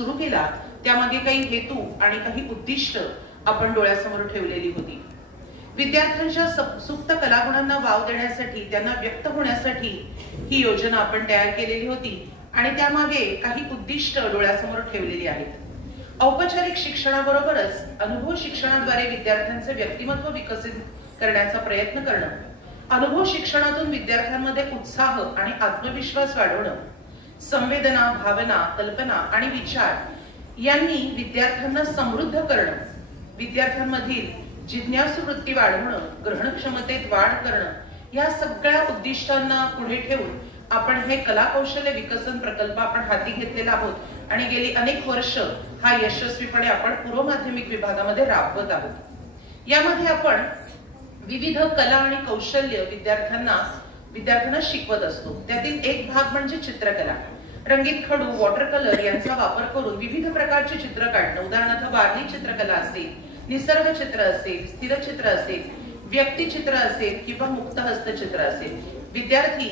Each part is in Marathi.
सुरू केला त्यामागे काही हेतू आणि काही उद्दिष्ट आपण डोळ्यासमोर ठेवलेली होती. विद्यार्थ्यांच्या सुप्त कलागुणांना वाव देण्यासाठी, त्यांना व्यक्त होण्यासाठी ही योजना आपण तयार केलेली होती आणि त्यामागे काही उद्दिष्ट डोळ्यासमोर ठेवलेली आहेत. औपचारिक शिक्षणाबरोबरच अनुभव शिक्षणाद्वारे विद्यार्थ्यांचे व्यक्तिमत्व विकसित करण्याचा प्रयत्न करणं, अनुभव शिक्षणातून विद्यार्थ्यांमध्ये उत्साह आणि आत्मविश्वास वाढवणं, संवेदना, भावना, कल्पना आणि विचार यांनी विद्यार्थ्यांना समृद्ध करणं, विद्यार्थ्यांमधील जिज्ञासू वृत्ती वाढवणं, ग्रहण क्षमतेत वाढ करणं, या सगळ्या उद्दिष्टांना पुढे ठेवून आपण हे कला कौशल्य विकसन प्रकल्प आपण हाती घेतलेला आहोत आणि गेली अनेक वर्ष हा यशस्वीपणे आपण पूर्व माध्यमिक विभागामध्ये राबवत आहोत. यामध्ये आपण विविध कला आणि कौशल्य विद्यार्थ्यांना शिकवत असतो. त्यातील एक भाग म्हणजे चित्रकला. रंगीत खडू, वॉटर कलर यांचा वापर करून विविध प्रकारचे चित्र काढणं, उदाहरणार्थ वारली चित्रकला असेल, निसर्ग चित्र असेल, स्थिर चित्र असेल, व्यक्तिचित्र असेल किंवा मुक्त हस्तचित्र असेल. विद्यार्थी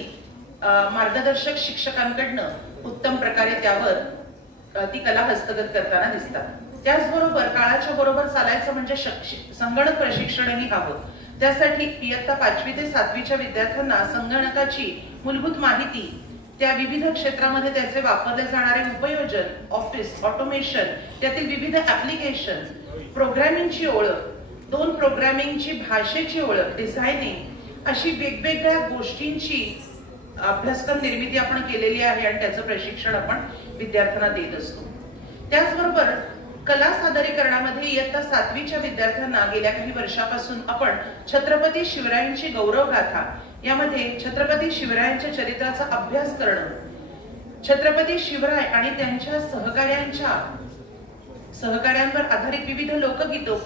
मार्गदर्शक शिक्षकांकडनं उत्तम प्रकारे त्यावर ती कला हस्तगत करताना दिसतात. त्याचबरोबर काळाच्या बरोबर चालायचं म्हणजे संगणक प्रशिक्षणही हवं. त्यासाठी इयत्ता 5वी ते 7वीच्या विद्यार्थ्यांना संगणकाची मूलभूत माहिती, त्या विविध क्षेत्रामध्ये त्याचे वापरले जाणारे उपयोजन, ऑफिस ऑटोमेशन, त्यातील विविध ऍप्लिकेशन, प्रोग्रामिंगची ओळख, 2 प्रोग्रामिंगची भाषेची ओळख, डिझायनिंग, अशी वेगवेगळ्या गोष्टींची अभ्यासक्रम निर्मिती आपण केलेली आहे आणि त्याचं प्रशिक्षण आपण विद्यार्थ्यांना देत असतो. त्याचबरोबर कला सादरीकरणामध्ये इयत्ता 7वीच्या विद्यार्थ्यांना गेल्या काही वर्षापासून आपण छत्रपती शिवरायांची गौरवगाथा यामध्ये छत्रपती शिवरायांच्या चरित्राचा अभ्यास करणं, छत्रपती शिवराय आणि त्यांच्या सहकार्यांवर आधारित विविध लोकगीतं,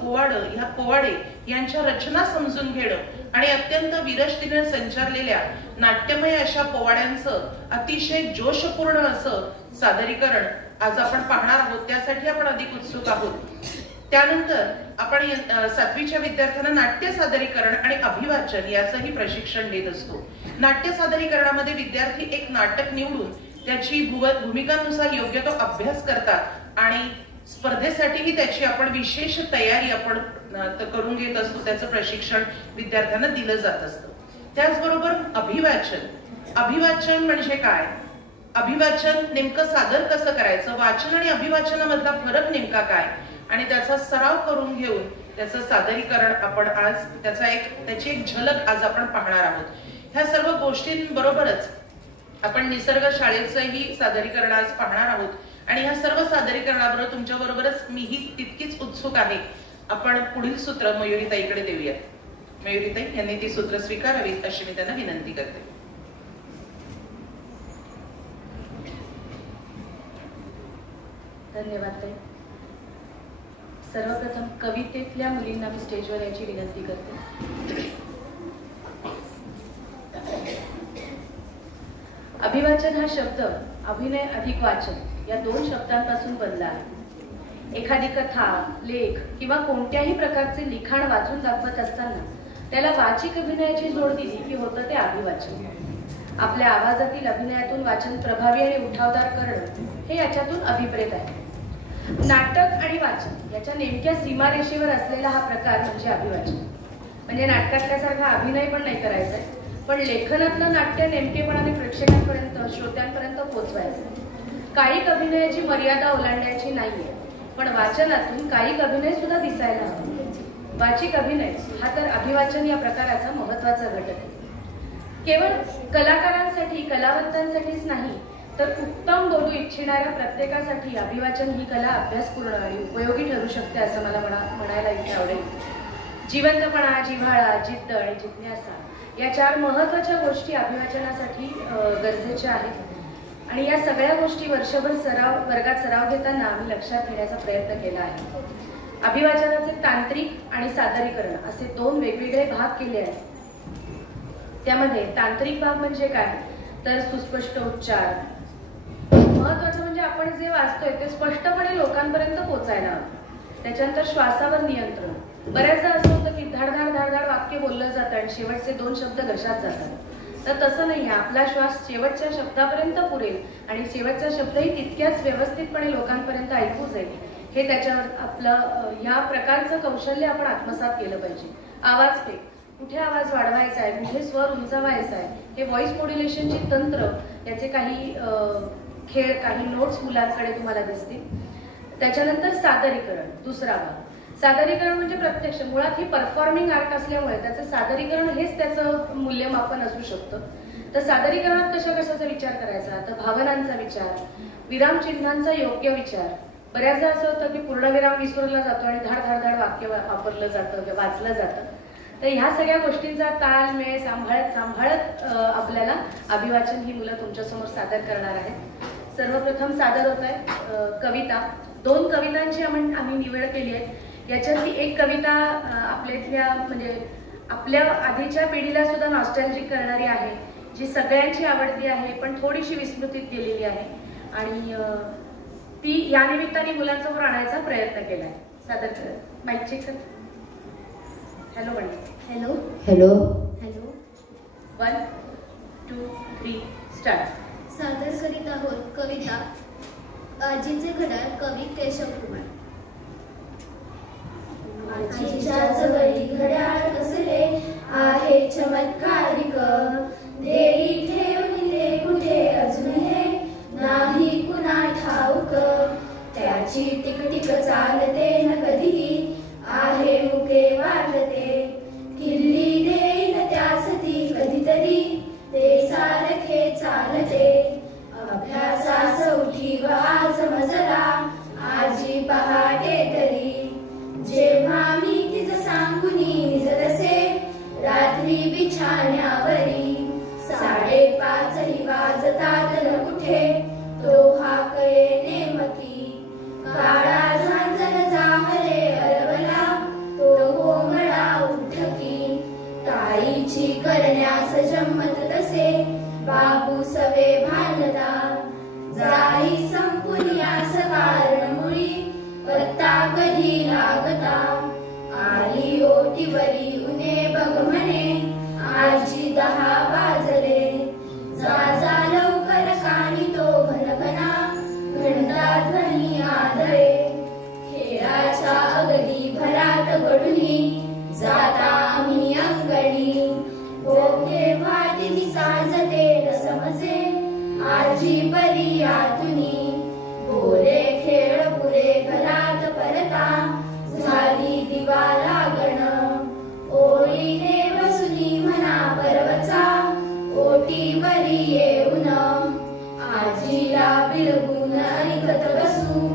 पोवाडे यांच्या रचना समजून घेणं आणि अत्यंत विरसतेने संचारलेल्या नाट्यमय अशा पोवाड्यांचं अतिशय जोशपूर्ण असं सादरीकरण आज आपण पाहणार आहोत. त्यासाठी आपण अधिक उत्सुक आहोत. त्यानंतर आपण 7वीच्या विद्यार्थ्यांना नाट्य सादरीकरण आणि अभिवाचन याचंही प्रशिक्षण देत असतो. नाट्य सादरीकरणामध्ये विद्यार्थी एक नाटक निवडून त्याची भूमिकानुसार योग्य तो अभ्यास करतात आणि स्पर्धेसाठीही त्याची आपण विशेष तयारी आपण करून घेत असतो. त्याचं प्रशिक्षण विद्यार्थ्यांना दिलं जात असतं. त्याचबरोबर अभिवाचन म्हणजे काय, अभिवाचन नेमकं सादर कसं करायचं, वाचन आणि अभिवाचनामधला फरक नेमका काय आणि त्याचा सराव करून घेऊन त्याचं सादरीकरण आपण आज त्याची एक झलक आज आपण पाहणार आहोत. ह्या सर्व गोष्टींबरोबरच आपण निसर्ग शाळेचंही सादरीकरण आज पाहणार आहोत आणि ह्या सर्व सादरीकरणाबरोबर तुमच्या बरोबरच मीही तितकीच उत्सुक आहे. आपण पुढील सूत्र मयुरीताईकडे देऊयात. मयुरीताई यांनी ती सूत्र स्वीकारावीत अशी मी त्यांना विनंती करते. धन्यवाद ताई. सर्वप्रथम कवितेतल्या मुलींना मी स्टेजवर याची विनंती करते. अभिवाचन हा शब्द अभिनय अधिक वाचन या 2 शब्दांपासून बनला आहे. एखादी कथा, लेख किंवा कोणत्याही प्रकारचे लिखाण वाचून दाखवत असताना त्याला वाचिक अभिनयाची जोड दिली की होतं ते अभिवाचन. आपल्या आवाजातील अभिनयातून वाचन प्रभावी आणि उठावदार करणं हे याच्यातून अभिप्रेत आहे. नाटक आणि वाचन याच्या नेमक्या सीमारेषेवर असलेला हा प्रकार म्हणजे अभिवाचन. म्हणजे नाटकातल्यासारखा अभिनय पण नाही करायचा आहे, पण लेखनातलं नाट्य नेमकेपणाने प्रेक्षकांपर्यंत, श्रोत्यांपर्यंत पोहोचवायचं. कायिक अभिनयाची मर्यादा ओलांडण्याची नाहीये, पण वाचनातून कायिक अभिनय सुद्धा दिसायला हवा. वाचिक अभिनय हा तर अभिवाचन या प्रकाराचा महत्वाचा घटक आहे. केवळ कलाकारांसाठी, कलावंतांसाठीच नाही तर उत्तम बोलू इच्छिणाऱ्या प्रत्येकासाठी अभिवाचन ही कला अभ्यासपूर्ण आणि उपयोगी ठरू शकते असं मला म्हणायला इथे आवडेल. जिवंतपणा, जिव्हाळा, जिद्द आणि जिज्ञासा या 4 महत्वाच्या गोष्टी अभिवाचनासाठी गरजेच्या आहेत आणि या सगळ्या गोष्टी वर्षभर वर्गात सराव घेताना आम्ही लक्षात घेण्याचा प्रयत्न केला आहे. अभिवाचनाचे तांत्रिक आणि सादरीकरण असे 2 वेगवेगळे भाग केले आहेत. त्यामध्ये तांत्रिक भाग म्हणजे काय तर सुस्पष्ट उच्चार, महत्वाचं म्हणजे आपण जे वाचतोय ते स्पष्टपणे लोकांपर्यंत पोहोचायला हवं. त्याच्यानंतर श्वासावर नियंत्रण. बऱ्याचदा असं होतं की धाड धाड धाड धाड वाक्य बोललं जातं आणि शेवटचे 2 शब्द घशात जातात. तर तसं नाही आहे. आपला श्वास शेवटच्या शब्दापर्यंत पुरेल आणि शेवटचा शब्दही तितक्याच व्यवस्थितपणे लोकांपर्यंत ऐकू जाईल. हे त्याच्यावर आपलं ह्या प्रकारचं कौशल्य आपण आत्मसात केलं पाहिजे. आवाज पे कुठे आवाज वाढवायचा आहे, कुठे स्वर उंचावायचा आहे, हे व्हॉइस मॉड्युलेशनची तंत्र, याचे काही खेळ, काही नोट्स मुलांकडे तुम्हाला दिसतील. त्याच्यानंतर सादरीकरण, दुसरा भाग. सादरीकरण म्हणजे प्रत्यक्ष, मुळात ही परफॉर्मिंग आर्ट असल्यामुळे त्याचं सादरीकरण हेच त्याचं मूल्यमापन असू शकतं. तर सादरीकरणात कशा कशाचा विचार करायचा, तर भावनांचा विचार, विरामचिन्हांचा योग्य विचार. बऱ्याचदा असं होतं की पूर्णविराम विसरला जातो आणि धाड धाड धाड वाक्य वापरलं जातं, वाचलं जातं. तर ह्या सगळ्या गोष्टींचा ताळमेळ सांभाळत आपल्याला अभिवाचन ही मुलं तुमच्यासमोर सादर करणार आहेत. सर्वप्रथम सादर होत आहे कविता. 2 कवितांची आम्ही निवड केली आहे. याच्यातली एक कविता आपल्यातल्या म्हणजे आपल्या आधीच्या पिढीला सुद्धा नॉस्टॅल्जिक करणारी आहे, जी सगळ्यांची आवडती आहे पण थोडीशी विस्मृतीत गेलेली आहे आणि ती या निमित्ताने मुलांसमोर आणायचा प्रयत्न केला आहे. सादर कर. माईक चेक कर. हॅलो म्हणा. Hello hello hello. 1 2 3 स्टार्ट. सादर करीत आहोत कविता आजीचे घड्याळ, कवी केशव कुमार. आजीच्या जवळी घड्याळ कसले आहे चमत्कारिक, देई ठेवले कुठे अजून हे नाही कुणा ठाऊक. त्याची टिकटिक चालते न कधीही आहे मुके वाटते, किल्ली देईन त्यास ती कधीतरी ते सारखे चालते. अभ्यासास उठीव आज मजला आजी पहाटे तरी, जेव्हा मी तिचं सांगुनी निजतसे रात्री बिछाण्यावरी. 5:30 वाजतात न कुठे तो हाकळे नेमकी, काळा झांजर जाहले अरवला तो कोमळा उठकी. ताईची करण्यास जम्मत तसे बाबू सवे भांडता, जाई संपुनियास कारण मुळी पत्ता कधी लागता. आली ओटीवरी उने बघ म्हणे आजी 10 वाजले, जा लवकर कानी तो घनघना घंटा ध्वनी आदळे. खेळाच्या अगदी भरात गडुनी जाता आम्ही अंगणी, केव्हा तिची साजते न समजे आजी परी आतुनी. बोरे खेळ पुरे घरात परता झाली दिवा लागण, ओळीने बसुनी म्हणा परवचा ओटीवरी येऊन. आजीला बिलगून ऐकत बसू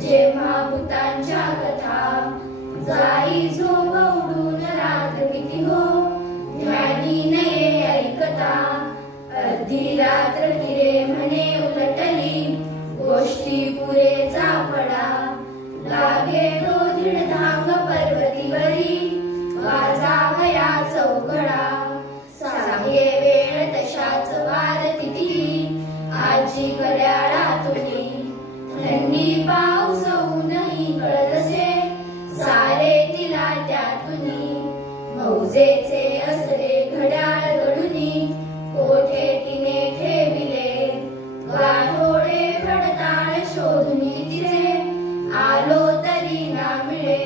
जेव्हा भूतांच्या कथा, जाई झोप उडून रात किती हो ध्यानी नये ऐकता. अर्धी रात्र किरे म्हणे उलटली गोष्टी पुरेचा पडा, लागे तो धीडधांग पर्वतीवरी वाजावया चौघडा. सागे वेळ तशाच वार तिथी आजी घड्याळातुनी, थंडी पाऊस ऊनही कळतसे सारे तिला त्यातुनी. मौजेचे असले घड्याळ गडुनी कोठे तिने ठेविले, गाठोडे खडताळ शोधुनी तिचे आलो तरी ना मिळे.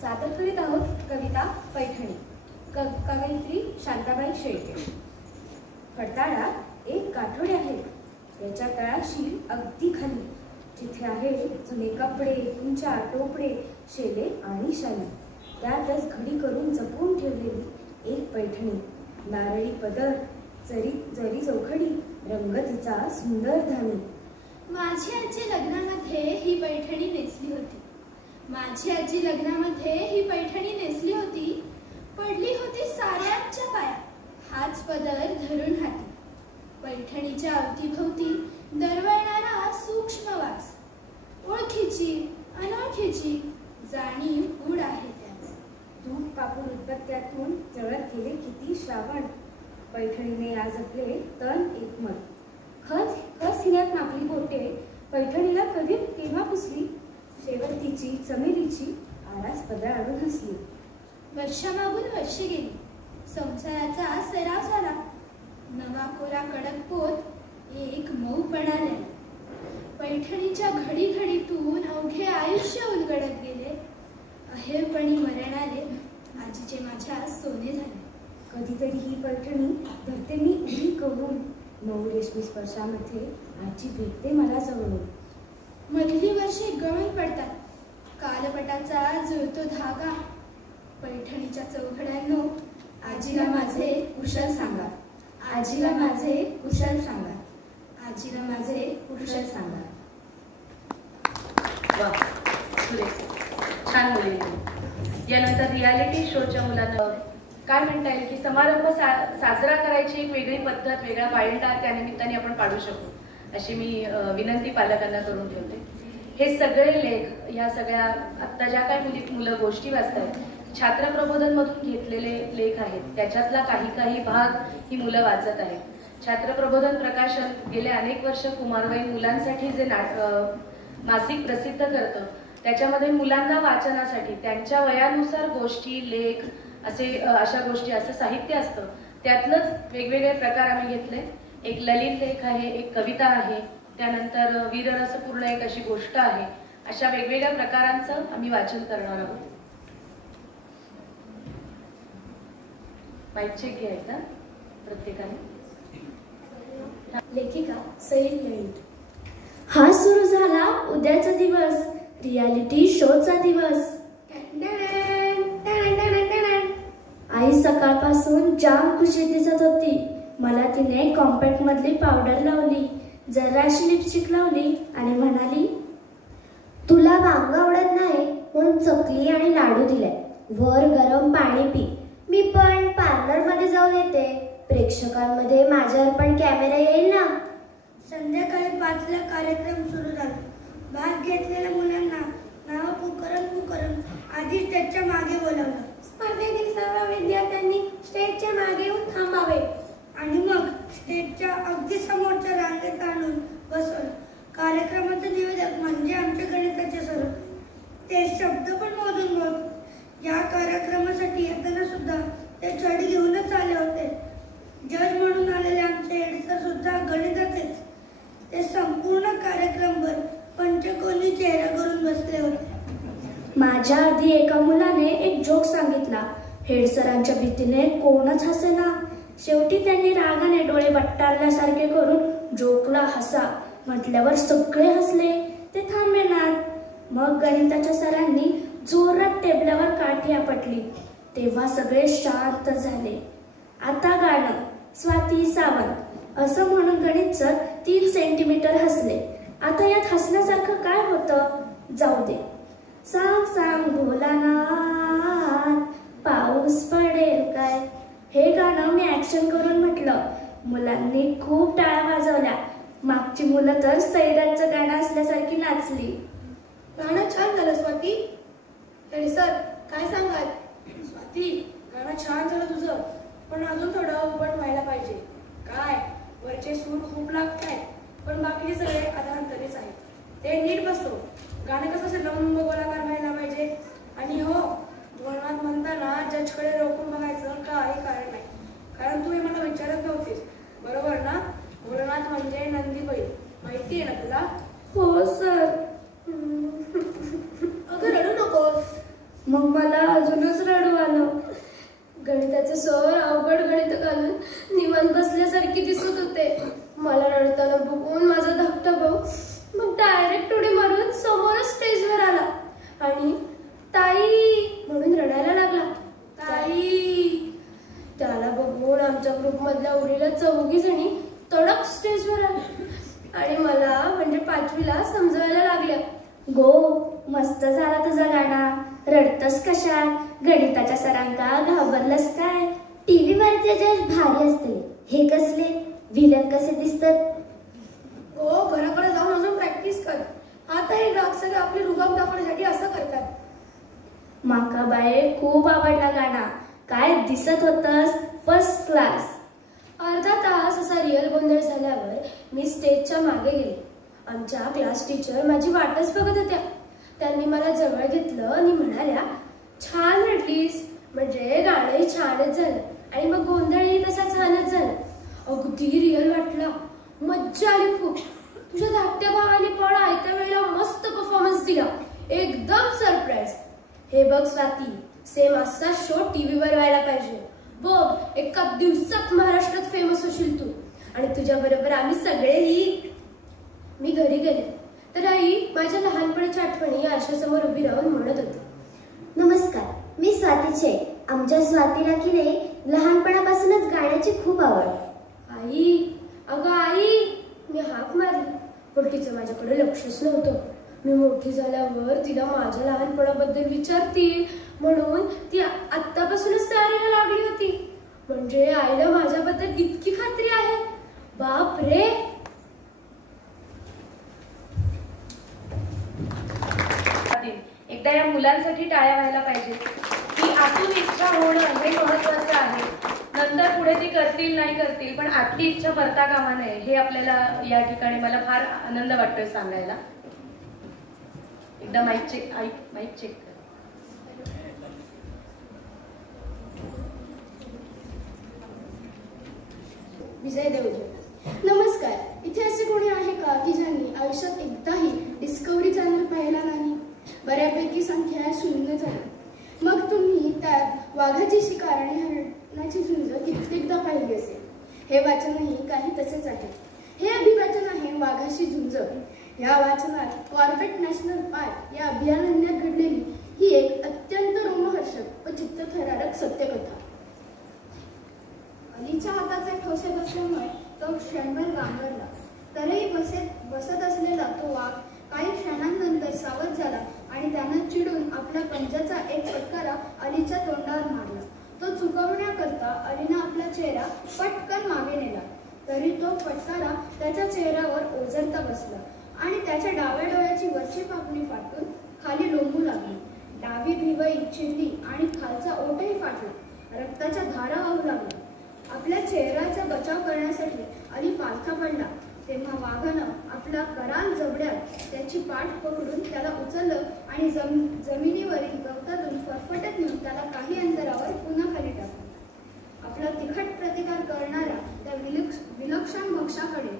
सादर करीत आहोत कविता पैठणी, कवयित्री शांताबाई शेळके. खडताळात एक गाठोडे आहे, त्याच्या तळाशी अगदी खाली जिथे आहे जुने कपडे, तुमच्या टोपडे, शेले आणि शाली. त्यातच घडी करून जपून ठेवलेली एक पैठणी, नारळी पदर, जरी चौखडी, रंग तिचा सुंदर धानी. माझी आजी लग्नामध्ये ही पैठणी नेसली होती, माझी आजी लग्नामध्ये ही पैठणी नेसली होती. पडली होती साऱ्यांच्या पाया हाच पदर धरून हाती. पैठणीच्या अवतीभोवती दरवळणारा सूक्ष्म वास, ओळखीची अनोळखीची जाणीव गूढ आहे त्याच. दूध कापून उदबत्त्यातून जळत गेले किती श्रावण, पैठणीने आज जपले तन एकमत. खस हिन्यात नापली बोटे पैठणीला कधी केव्हा पुसली, शेवटतीची चमेलीची फारच पदर आणून हसली. वर्षामागून वर्षे गेली. संसाराचा सराव झाला. नवा कोरा कडक पोत एक मऊपणा आला. पैठणीच्या घडीघडीतून अवघे आयुष्य उलगडत गेले. अहेरपणी मरण आले. आजीचे माझ्या सोने झाले. कधीतरी ही पैठणी धरते मी उडी करून. मऊ रेशमी स्पर्शामध्ये आजी भेटते मला जवळून. मधली वर्षे गळून पडतात. कालपटाचा जुळतो धागा. पैठणीच्या चौघड्यांनो आजीला माझे कुशल सांगा. आजीला माझे कुशल सांगा. आजीला माझे कुशल सांगा. वा, छान मुली. यानंतर रियालिटी शोच्या मुलांना काय म्हणता येईल की समारंभ साजरा करायची एक वेगळी पद्धत, वेगळा वाईल्डा त्या निमित्ताने आपण काढू शकू अशी मी विनंती पालकांना करून ठेवते. हे सगळे लेख, या सगळ्या आत्ता ज्या काही मुलं गोष्टी वाचतात, छात्र प्रबोधनमधून घेतलेले लेख आहेत. त्याच्यातला काही भाग ही मुलं वाचत आहेत. छात्र प्रबोधन प्रकाशन गेले अनेक वर्ष कुमारवयीन मुलांसाठी जे मासिक प्रसिद्ध करतं, त्याच्यामध्ये मुलांना वाचनासाठी त्यांच्या वयानुसार गोष्टी, लेख अशा गोष्टी, असं साहित्य असतं. त्यातलंच वेगवेगळे प्रकार आम्ही घेतले. एक ललित लेख आहे, एक कविता आहे, त्यानंतर वीररसपूर्ण एक अशी गोष्ट आहे. अशा वेगवेगळ्या प्रकारांचं आम्ही वाचन करणार आहोत. माईक चेक घ्यायचा प्रत्येकाने. लेखिका सैल ललित. हा सुरू झाला उद्याचा दिवस, रियालिटी शोचा दिवस. आई सकाळपासून जाम खुशीत दिसत होती. मला तिने कॉम्पॅक्ट मधली पावडर लावली, जराशी लिपस्टिक लावली आणि म्हणाली, तुला वांग आवडत नाही म्हणून चकली आणि लाडू दिले. वर गरम पाणी पी. मी पण पार्लर मध्ये जाऊन येते. प्रेक्षकांमध्ये माझ्यावर पण कॅमेरा येईल ना. संध्याकाळी 5ला कार्यक्रम सुरू झाला. भाग घेतलेल्या मुलांना नाव पुकरून आधीच त्याच्या मागे बोलावलं. स्पर्धेतील सर्व विद्यार्थ्यांनी स्टेजच्या मागे येऊन थांबावे आणि मग स्टेजच्या अगदी समोरच्या रांगेत आणून बसवलं. कार्यक्रमाचे निवेदक म्हणजे आमच्या गणिताचे सर. ते शब्द पण मोजून बघ. या कार्यक्रमासाठी येताना सुद्धा ते छडी घेऊनच आले होते. जज म्हणून आलेले आमचे हेडसर सुद्धा गणिताचेच. ते संपूर्ण कार्यक्रमभर पंचकोनी चेहरा करून बसले होते. माझ्या आधी एका मुलाने एक जोक सांगितला. हेडसरांच्या भीतीने कोणच हसेना. शेवटी त्यांनी रागाने डोळे वट्टारल्यासारखे करून जोकला हसा म्हटल्यावर सगळे हसले. ते थांबले ना. मग गणिताच्या सरांनी जोरात टेबलावर काठी आपटली. तेव्हा सगळे शांत झाले. आता गाणं स्वाती सावंत असं म्हणून गणित सर 3 सेंटीमीटर हसले. आता यात हसण्यासारखं काय होतं? जाऊ दे. सांग सांग भोलानाथ पाऊस पडेल काय. हे गाणं मी ऍक्शन करून म्हटलं. मुलांनी खूप टाळ्या वाजवल्या. मागची मुलं तर सैराटचं गाणं असल्यासारखी नाचली. गाणं छान झालं स्वाती. तरी सर काय सांगाल? स्वाती गाणं छान झालं तुझं, पण अजून थोडं उभट व्हायला पाहिजे. काय वरचे सूर खूप लागतायत, पण बाकीचे सगळे अधांतरीच आहेत. ते नीट बसव. गाणं कसं असं लंब गोलाकार व्हायला पाहिजे. आणि हो, भोलनाथ म्हणताना जजकडे रोखून बघायचं काही कारण नाही, कारण तू हे मला विचारत नव्हतीस, बरोबर ना? भोलनाथ म्हणजे नंदी बैल, माहिती आहे ना तुला? हो सर. अगं रडू नकोस. मग मला अजूनच रडू आलं. गणिताचे सर अवघड गणित घालून निवांत बसल्यासारखे दिसत होते. मला रडताना बघून माझा धाकटा भाऊ मग डायरेक्ट उडी मारून समोरच स्टेजवर आला आणि ताई म्हणून रडायला लागला. ताई. त्याला बघून आमच्या ग्रुप मधल्या उडीला 4 जणी तडक स्टेजवर आल्या आणि मला म्हणजे 5वीला समजवायला लागल्या. गो मस्त झाला तुझा गाणा. रडतस कशात? गणिताच्या सरांका घाबरलंस काय? टीव्ही वरचे जज भारी असते. हे कसले विलन कसे दिसतात? हो, घराकडे जाऊन अजून प्रॅक्टिस कर. आता हे ग्राहक सगळे आपली रुबाब दाखवण्यासाठी असं करतात. माका बाये खूप आवडला गाणा. काय दिसत होतस फर्स्ट क्लास. अर्धा तास असा रिअल गोंधळ झाल्यावर मी स्टेजच्या मागे गेले. आमच्या क्लास टीचर माझी वाटच बघत होत्या. त्यांनी मला जवळ घेतलं आणि म्हणाल्या, छान रडलीस, म्हणजे गाणंही छानच झालं आणि मग गोंधळही तसा छानच झाला. अगदी रिअल वाटलं, मज्जा आली खूप. तुझ्या धाकट्या भावाने पण आयत्या वेळेला मस्त परफॉर्मन्स दिला, एकदम सरप्राईज. हे बघ स्वाती, सेम असा शो टीव्हीवर व्हायला पाहिजे. बघ, एका दिवसात महाराष्ट्रात फेमस होशील तू आणि तुझ्या बरोबर आम्ही सगळेही. मी घरी गेले तर आई माझ्या लहानपणीच्या आठवणी आरशासमोर उभी राहून म्हणत होती, नमस्कार, मी स्वातीचे. आमच्या स्वातीला की नाही लहानपणापासूनच गाण्याची खूप आवड. आई, अगं आई, मी हाक मारली पण तिचं माझ्याकडे लक्षच नव्हतं. मी मोठी झाल्यावर तिला माझ्या लहानपणाबद्दल विचारतील म्हणून ती आत्तापासूनच तयारीला लागली होती. म्हणजे आईला माझ्याबद्दल इतकी खात्री आहे. बाप रे. एकदा या मुलांसाठी टाळ्या व्हायला पाहिजे. की आतून इच्छा होणं हे महत्वाचं आहे. नंतर पुढे ती करतील नाही करतील, पण आतली इच्छा परता कामा नये, हे आपल्याला या ठिकाणी मला फार आनंद वाटतोय सांगायला. एकदा माईक चेक कर. विजय देवजो. नमस्कार. इथे असे कोणी आहे का की ज्यांनी आयुष्यात एकदाही डिस्कव्हरी चॅनल पाहिला नाही? बऱ्यापैकी संख्या शून्य झाली. मग तुम्ही त्यात वाघाची शिकार आणि हरणाची झुंज कित्येकदा पाहिली असेल. हे वाचनही काही तसेच आहे. हे अभिवाचन आहे वाघाशी झुंज. या वाचनात कॉर्बेट नॅशनल पार्क या अभयारण्यात घडलेली ही एक अत्यंत रोमहर्षक व चित्तथरारक सत्यकथा. अलीच्या हाताचे ठोसे बसल्यामुळे तो क्षणभर गांगरला. तरीही बसत असलेला तो वाघ काही क्षणांनंतर सावध झाला आणि त्यानं चिडून आपल्या पंजाचा एक फटकारा अलीच्या तोंडावर मारला. तो चुकवण्याकरता अलीनं आपला चेहरा पटकन मागे नेला. तरी तो फटकारा त्याच्या चेहऱ्यावर ओझरता बसला आणि त्याच्या डाव्या डोळ्याची वरची पापणी फाटून खाली लोंबू लागली. डावी भिवई चिरली आणि खालचा ओठही फाटला. रक्ताच्या धारा वाहू लागल्या. आपल्या चेहऱ्याचा बचाव करण्यासाठी अली पालथा पडला. तेव्हा वाघानं आपल्या कराल जबड्यात त्याची पाठ पकडून त्याला उचललं आणि जमिनीवरील गवतातून फरफटत नेऊन त्याला काही अंतरावर पुन्हा खाली टाकलं. आपला तिखट प्रतिकार करणाऱ्या त्या विलक्षण भक्षाकडे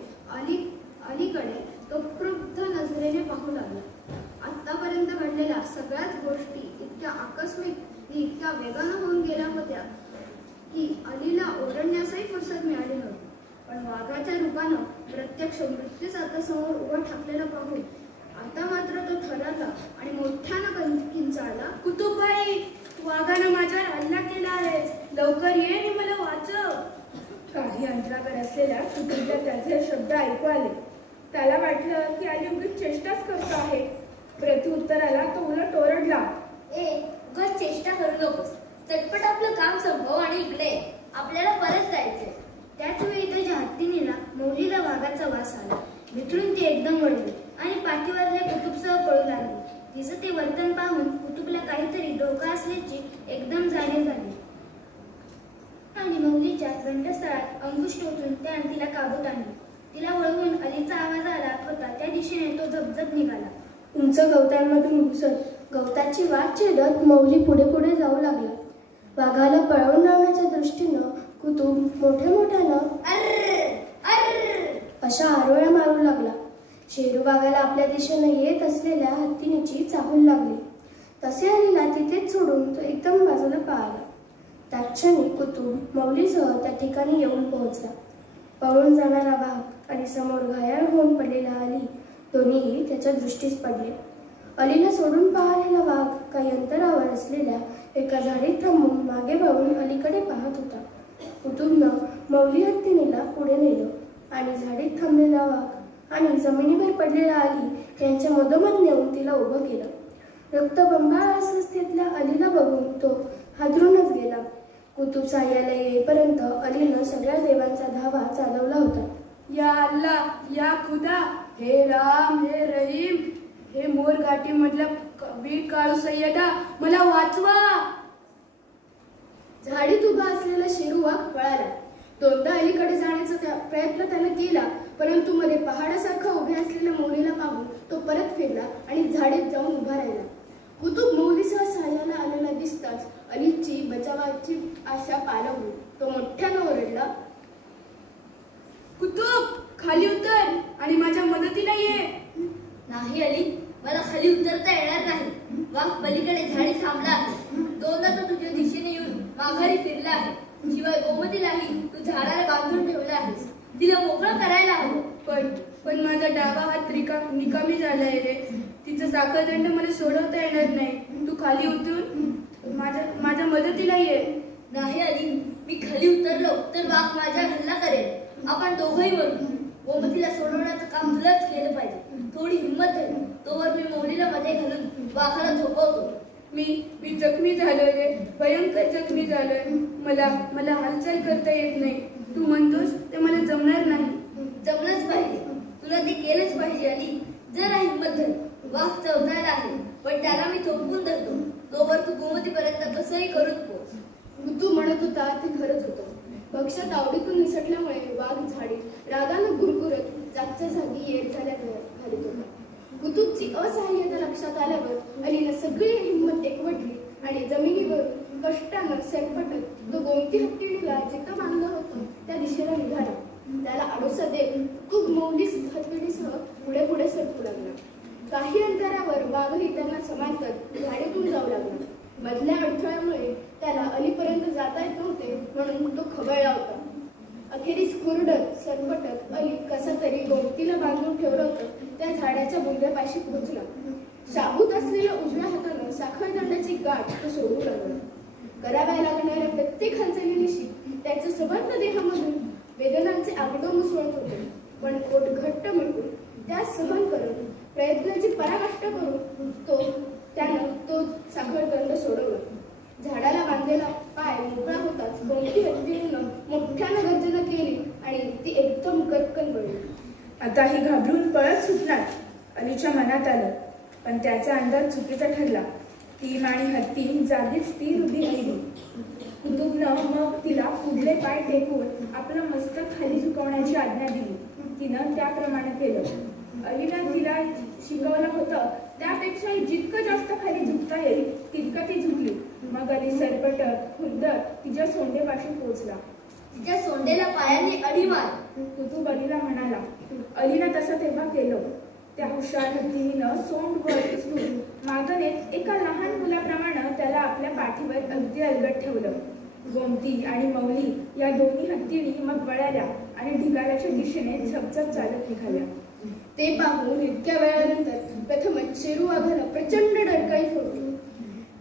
अलीकडे तो क्रुद्ध नजरेने पाहू लागला. आतापर्यंत घडलेल्या सगळ्याच गोष्टी इतक्या आकस्मिक इतक्या वेगानं होऊन गेल्या होत्या की अलीला ओरडण्यासही फुरसत मिळाली नव्हती. पण वाघाच्या रूपानं प्रत्यक्ष मृत्यूच आता समोर उभा ठाकलेला पाहून आता मात्र तो थरला आणि मोठ्यानं किंचाळला, कुतुबाई, वाघानं माझ्यावर हल्ला केला आहे, लवकर ये आणि मला वाचव. काही अंतरावर असलेल्या कुतुबला त्याचे शब्द ऐकू आले. त्याला वाटलं की अली उगीच चेष्टाच करतो आहे. प्रत्युत्तराला तो उलट ओरडला, उगाच चेष्टा करू नकोस. चटपट आपलं काम संपव आणि इकडे आपल्याला परत जायचंय. त्याच वेळी त्याच्या हत्तीनीला मौलीला वाघाचा वास आला. भितरून ती एकदम वळली आणि पाठीवरल्या कुतुबसह पळू लागली. तिचं ते वर्तन पाहून कुतुबला काहीतरी धोका असल्याची एकदम जाणीव झाली आणि मौलीच्या कंठस्थळात अंकुश टोचून त्याने तिला काबूत आणली. तिला वळवून अलीचा आवाज आला होता त्या दिशेने तो झपझप निघाला. उंच गवतांमधून घुसत गवताची वाट छेदत मौली पुढे पुढे जाऊ लागला. वाघाला पळवून लावण्याच्या दृष्टीनं कुतुब मोठ्यानं अशा आरोळ्या मारू लागला. शेरू वाघाला आपल्या दिशेनं येत असलेल्या हत्तीनीची चाहूल लागली. तसे अलीला तिथेच सोडून तो एकदम बाजूला पळाला. त्याच क्षणी कुतुब मौलीसह त्या ठिकाणी येऊन पोहोचला. पळून जाणारा वाघ आणि समोर घायाळ होऊन पडलेला अली दोन्हीही त्याच्या दृष्टीस पडले. अलीला सोडून पाहिलेला वाघ काही अंतरावर असलेल्या एका झाडीत थांबून मागे वळून अलीकडे पाहत होता. कुतुबनं मौली हत्तीनीला पुढे नेलं आणि झाडीत थांबलेला वाघ आणि जमिनीवर पडलेला अली यांच्या मधोमध नेऊन तिला उभं केलं. रक्तबंबाळ अवस्थेतल्या अलीला बघून तो हादरूनच गेला. कुतुब साह्याला येईपर्यंत अलीनं सगळ्या देवांचा धावा चालवला होता. या अल्लाह, या खुदा, हे राम, हे रहीम, हे मोरघाटी मधल्या वीर काळू सय्यदा, मला वाचवा. झाडीत उभा असलेला शेरू वाघ पळाला. दोनदा अलीकडे जाण्याचा प्रयत्न त्याने केला केला, परंतु मध्ये पहाडासारखा उभ्या असलेल्या मौलीला पाहून तो परत फिरला आणि झाडीत जाऊन उभा राहिला. कुतुब मौलीसह सहाय्याला आलेला दिसताच अलीची बचावाची आशा पालवली. तो मोठ्यानं ओरडला, कुतुब, खाली उतर आणि माझ्या मदतीला ये. नाही अली, मला खाली उतरता येणार नाही. वाघ पलीकडे झाडी थांबला आहे. दोनदा तो तुझ्या दिशेने येऊन माघारी फिरला आहे. शिवाय गोमतीलाही तू झाडाला बांधून ठेवला आहेस. तिला मोकळं करायला हवं. पण माझा डावा हात निकामी झालाय रे. तिचं साखळदंड मला सोडवता येणार नाही. तू खाली उतरून माझ्या मदतीला ये. नाही अली, मी खाली उतरलो तर वाघ माझ्या हल्ला करेल. आपण दोघंही मरू. गोमतीला सोडवण्याचं काम तुलाच केलं पाहिजे. थोडी हिंमत धर. तोवर मी मौलीला मध्ये घालून वाघाला थोपवतो. मी जखमी झालोय रे, भयंकर जखमी झालोय. मला हालचाल करता येत नाही. तू म्हणतोस ते मला जमणार नाही. जमलंच पाहिजे. तुला ते केलंच पाहिजे अली. जरा हिंमत धर. वाघ चौकायला आहे, पण त्याला मी थोपवून धरतो. तोवर तू गोमतीपर्यंत कसंही करून पोच. तू म्हणत होता ते खरंच होतं. पक्षात आवडीतून निसटल्यामुळे वाघ झाडीत रागानं गुरगुरत जागच्या जागी येर झाल्या घालीत होता. कुतुबची असहाय्यता लक्षात आल्यावर अलीनं सगळी हिंमत एकवटली आणि जमिनीवरून कष्टानं सरपटत तो गोमती हत्तीला जिथं बांधलं होतं त्या दिशेला निघाला. त्याला आडोसा देत कुतुब मौली हत्तीसह पुढे पुढे सरकू लागला. काही अंतरावर वाघही त्यांना समांतर झाडीतून जाऊ लागला. मधल्या अडथळ्यामुळे त्याला अलीपर्यंत जाता येत नव्हते, म्हणून तो खवळला होता. अखेरीस खुरडत सरपटत अली कसा तरी गोमतीला बांधून ठेवलं होतं त्या झाडाच्या बुंद्यापाशी पोहोचला. शाबूत असलेल्या उजव्या हातानं साखळदंडाची गाठ तो सोडू लागला. कराव्या लागणाऱ्या प्रत्येक हालचालीनिशी त्याच्या सबंध देहामधून वेदनांचे आगडो मुसळत होते. पण पोट घट्ट मिळून त्या सहन करत प्रयत्नाची पराकाष्ठा करून त्यानं तो साखळदंड सोडवला. झाडाला बांधलेला पाय मोकळा होताच गोमती हत्तीनं मोठ्यानं गर्जना केली आणि ती एकदम कटकन पडली. आता ही घाबरून पळत सुटणार अलीच्या मनात आलं, पण त्याचा अंदाज चुकीचा ठरला. ती आणि हत्ती जागीच स्थिर उभी राहिली. कुतुबनं मग तिला पुढले पाय टेकून आपलं मस्तक खाली झुकवण्याची आज्ञा दिली. तिनं त्याप्रमाणे केलं. अलीनं तिला शिकवलं होतं त्यापेक्षाही जितकं जास्त खाली झुकता येईल तितकं ती झुकली. मग अली सरपटत खुर्दत तिच्या सोंडेपाशी पोहोचला. तिच्या सोंडेला पायाने अडी मार. कुतुब अलीला म्हणाला. अलीनं तसं तेव्हा केलं. त्या हुशार हत्तीनं सोंड वर उचलून मागं नेत एका लहान मुलाप्रमाणे त्याला आपल्या पाठीवर अगदी अलगद ठेवलं. गोमती आणि मौली या दोन्ही हत्तींनी मग वळाल्या आणि ढिगाऱ्याच्या दिशेने झपझप चालत निघाल्या. ते पाहून इतक्या वेळानंतर प्रथमच शेरू वाघानं प्रचंड डरकाळी फोडली.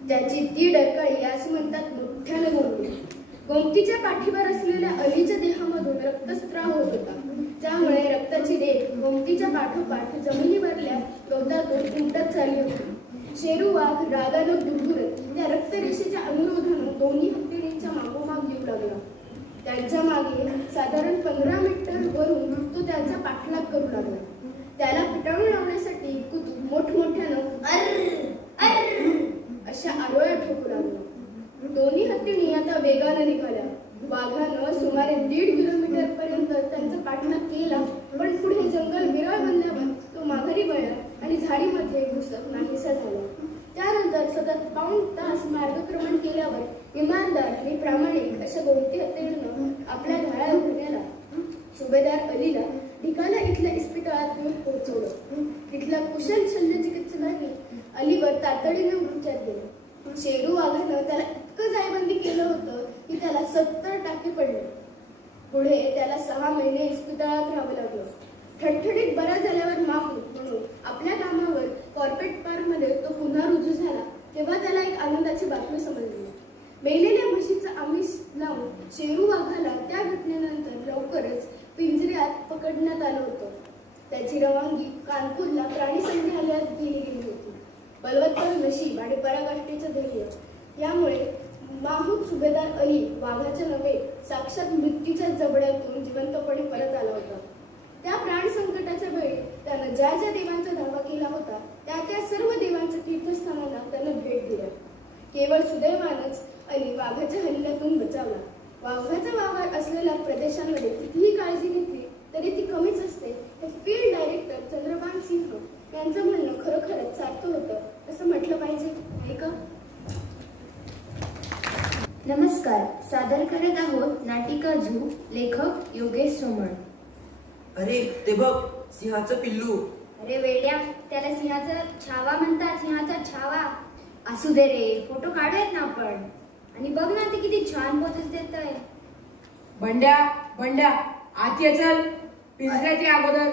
त्याची ती डरकाळी यास म्हणतात मोठ्यानं गोमती. गोमतीच्या पाठीवर असलेल्या अलीच्या देहामधून रक्तस्त्राव होत होता. त्यामुळे रक्ताची रेख गोमतीच्या पाठोपाठ जमिनीवरल्या गवतातून उमटत चालली होती. शेरू वाघ रागानं गुरगुरत त्या रक्तरेषेच्या अनुरोधानं दोन्ही हत्तींच्या मागोमाग येऊ लागला. त्यांच्या मागे साधारण 15 मीटर वरून तो त्यांचा पाठलाग करू लागला. त्याला पिटाळून लावण्यासाठी कुतुब मोठमोठ्यानं अशा आरोळ्या ठोकू लागला. दोन्ही हत्तींनी आता वेगानं निघाल्या. वाघानं सुमारे 1.5 किलोमीटर पर्यंत त्यांचा पाठलाग केला, पण पुढे जंगल विरळ बनल्यावर तो माघारी वळला आणि झाडीमध्ये घुसत नाहीसा झाला. त्यानंतर सतत पाऊण तास मार्गक्रमण केल्यावर इमानदार आणि प्रामाणिक अशा गोमती हत्तीनं आपल्या ढाळा उघडण्याला सुभेदार अलीला ढिकाला इथल्या इस्पितळात घेऊन पोहोचवलं. तिथल्या कुशल शल्यचिकित्सकांनी अलीवर तातडीने उपचार केले. शेरू वाघानं त्याला इतकं जायबंदी केलं होतं की त्याला 70 टाके पडले. पुढे त्याला 6 महिने इस्पितळात राहावं लागलं. ठणठणीत बरा झाल्यावर माहूत म्हणून आपल्या कामावर कॉर्पेट पार्कमध्ये तो पुन्हा रुजू झाला तेव्हा त्याला एक आनंदाची बातमी समजली. मेलेल्या म्हशीचं आमिष लावून शेरू वाघाला त्या घटनेनंतर लवकरच पिंजऱ्यात पकडण्यात आलं होतं. त्याची रवानगी कानपूरला प्राणी संग्रहालयात केली गेली होती. बलवत्तर नशीब आणि पराकाष्ठेचं ध्येय यामुळे माहूत सुभेदार अली वाघाच्या नव्हे साक्षात मृत्यूच्या जबड्यातून जिवंतपणे परत आला होता. त्या प्राण संकटाच्या वेळी त्यानं ज्या ज्या देवांचा धावा केला होता त्या सर्व देवांच्या तीर्थस्थानांना त्यानं भेट दिल्या. केवळ सुदैवानच अली वाघाच्या हल्ल्यातून बचावला. वाघाचा वावर असलेल्या प्रदेशांमध्ये कितीही काळजी घेतली तरी ती कमीच नाटिका झू, लेखक योगेश सोमण. अरे ते बघ, सिंहाचं पिल्लू. अरे वेड्या, त्याला सिंहाचा छावा म्हणतात, सिंहाचा छावा. असू दे रे, फोटो काढूयात ना आपण. आणि बघ ना, ते किती छान पोचच देत आहे. बंड्या बंड्या, आत ये चल, पिंजऱ्यात ये अगोदर.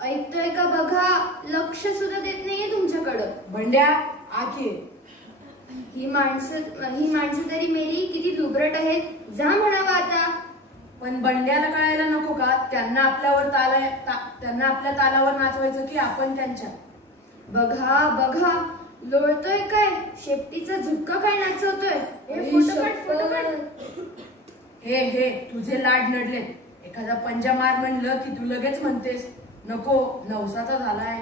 ऐकतोय का बघा, लक्ष सुद्धा देत नाहीये तुमच्याकडं. बंड्या आत ये. ही माणसं तरी मेली किती लुबरट आहेत. जा म्हणावं आता. पण बंड्याला कळायला नको का त्यांना आपल्या तालावर नाचवायचं की आपण त्यांच्या. बघा बघा, लोळतोय काय, शेपटीचा झुपका काय नाचवतोय. फोटो काढ. हे तुझे लाड नडले. एखादा पंजा मार म्हणलं की तू लगेच म्हणतेस नको, नवसाचा झालाय.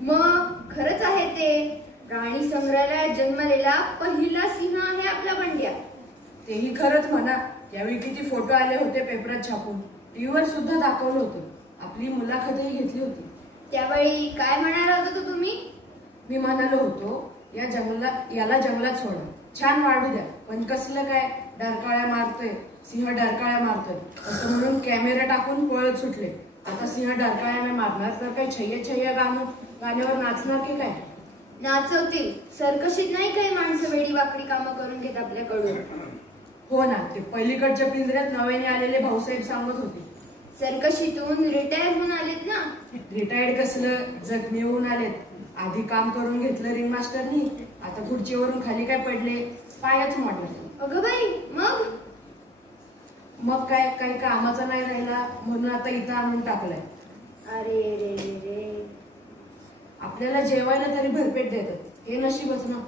मग खरंच आहे ते. प्राणी संग्रहालयात जन्मलेला पहिला सिंह आहे आपला बंड्या. तेही खरंच म्हणा. त्यावेळी किती फोटो आले होते पेपरात छापून, टीव्हीवर सुद्धा दाखवलं होतं. आपली मुलाखतही घेतली होती. त्यावेळी काय म्हणाला होता तो तुम्ही? मी म्हणालो होतो याला जंगलात सोडा, छान वाढू द्या. पण कसलं काय, डरकाळ्या मारतोय सिंह, डरकाळ्या मारतोय असं म्हणून कॅमेरा टाकून पळत सुटले. आता सिंह डरकाळ्या नाही मारणार तर काय छय्या गाण्यावर नाचणार की काय? नाचवतील. सरकशीत नाही काही माणसं वेडी वाकडी कामं करून घेत आपल्याकडून. हो ना, ते पलीकडच्या पिंजऱ्यात नव्याने आलेले भाऊसाहेब सांगत होते. सरकशीतून रिटायर होऊन आलेत ना. रिटायर्ड कसलं, जखमी होऊन आलेत. आधी काम करून घेतलं रिंग मास्टरनी, आता खुर्चीवरून खाली काय पडले, पायच मोडला. अगं बाई, मग काय, काही कामाचा नाही राहिला म्हणून आता इथं आणून टाकलाय. अरे रे रे, आपल्याला जेवायला तरी भरपेट देतात, हे नशीबच ना.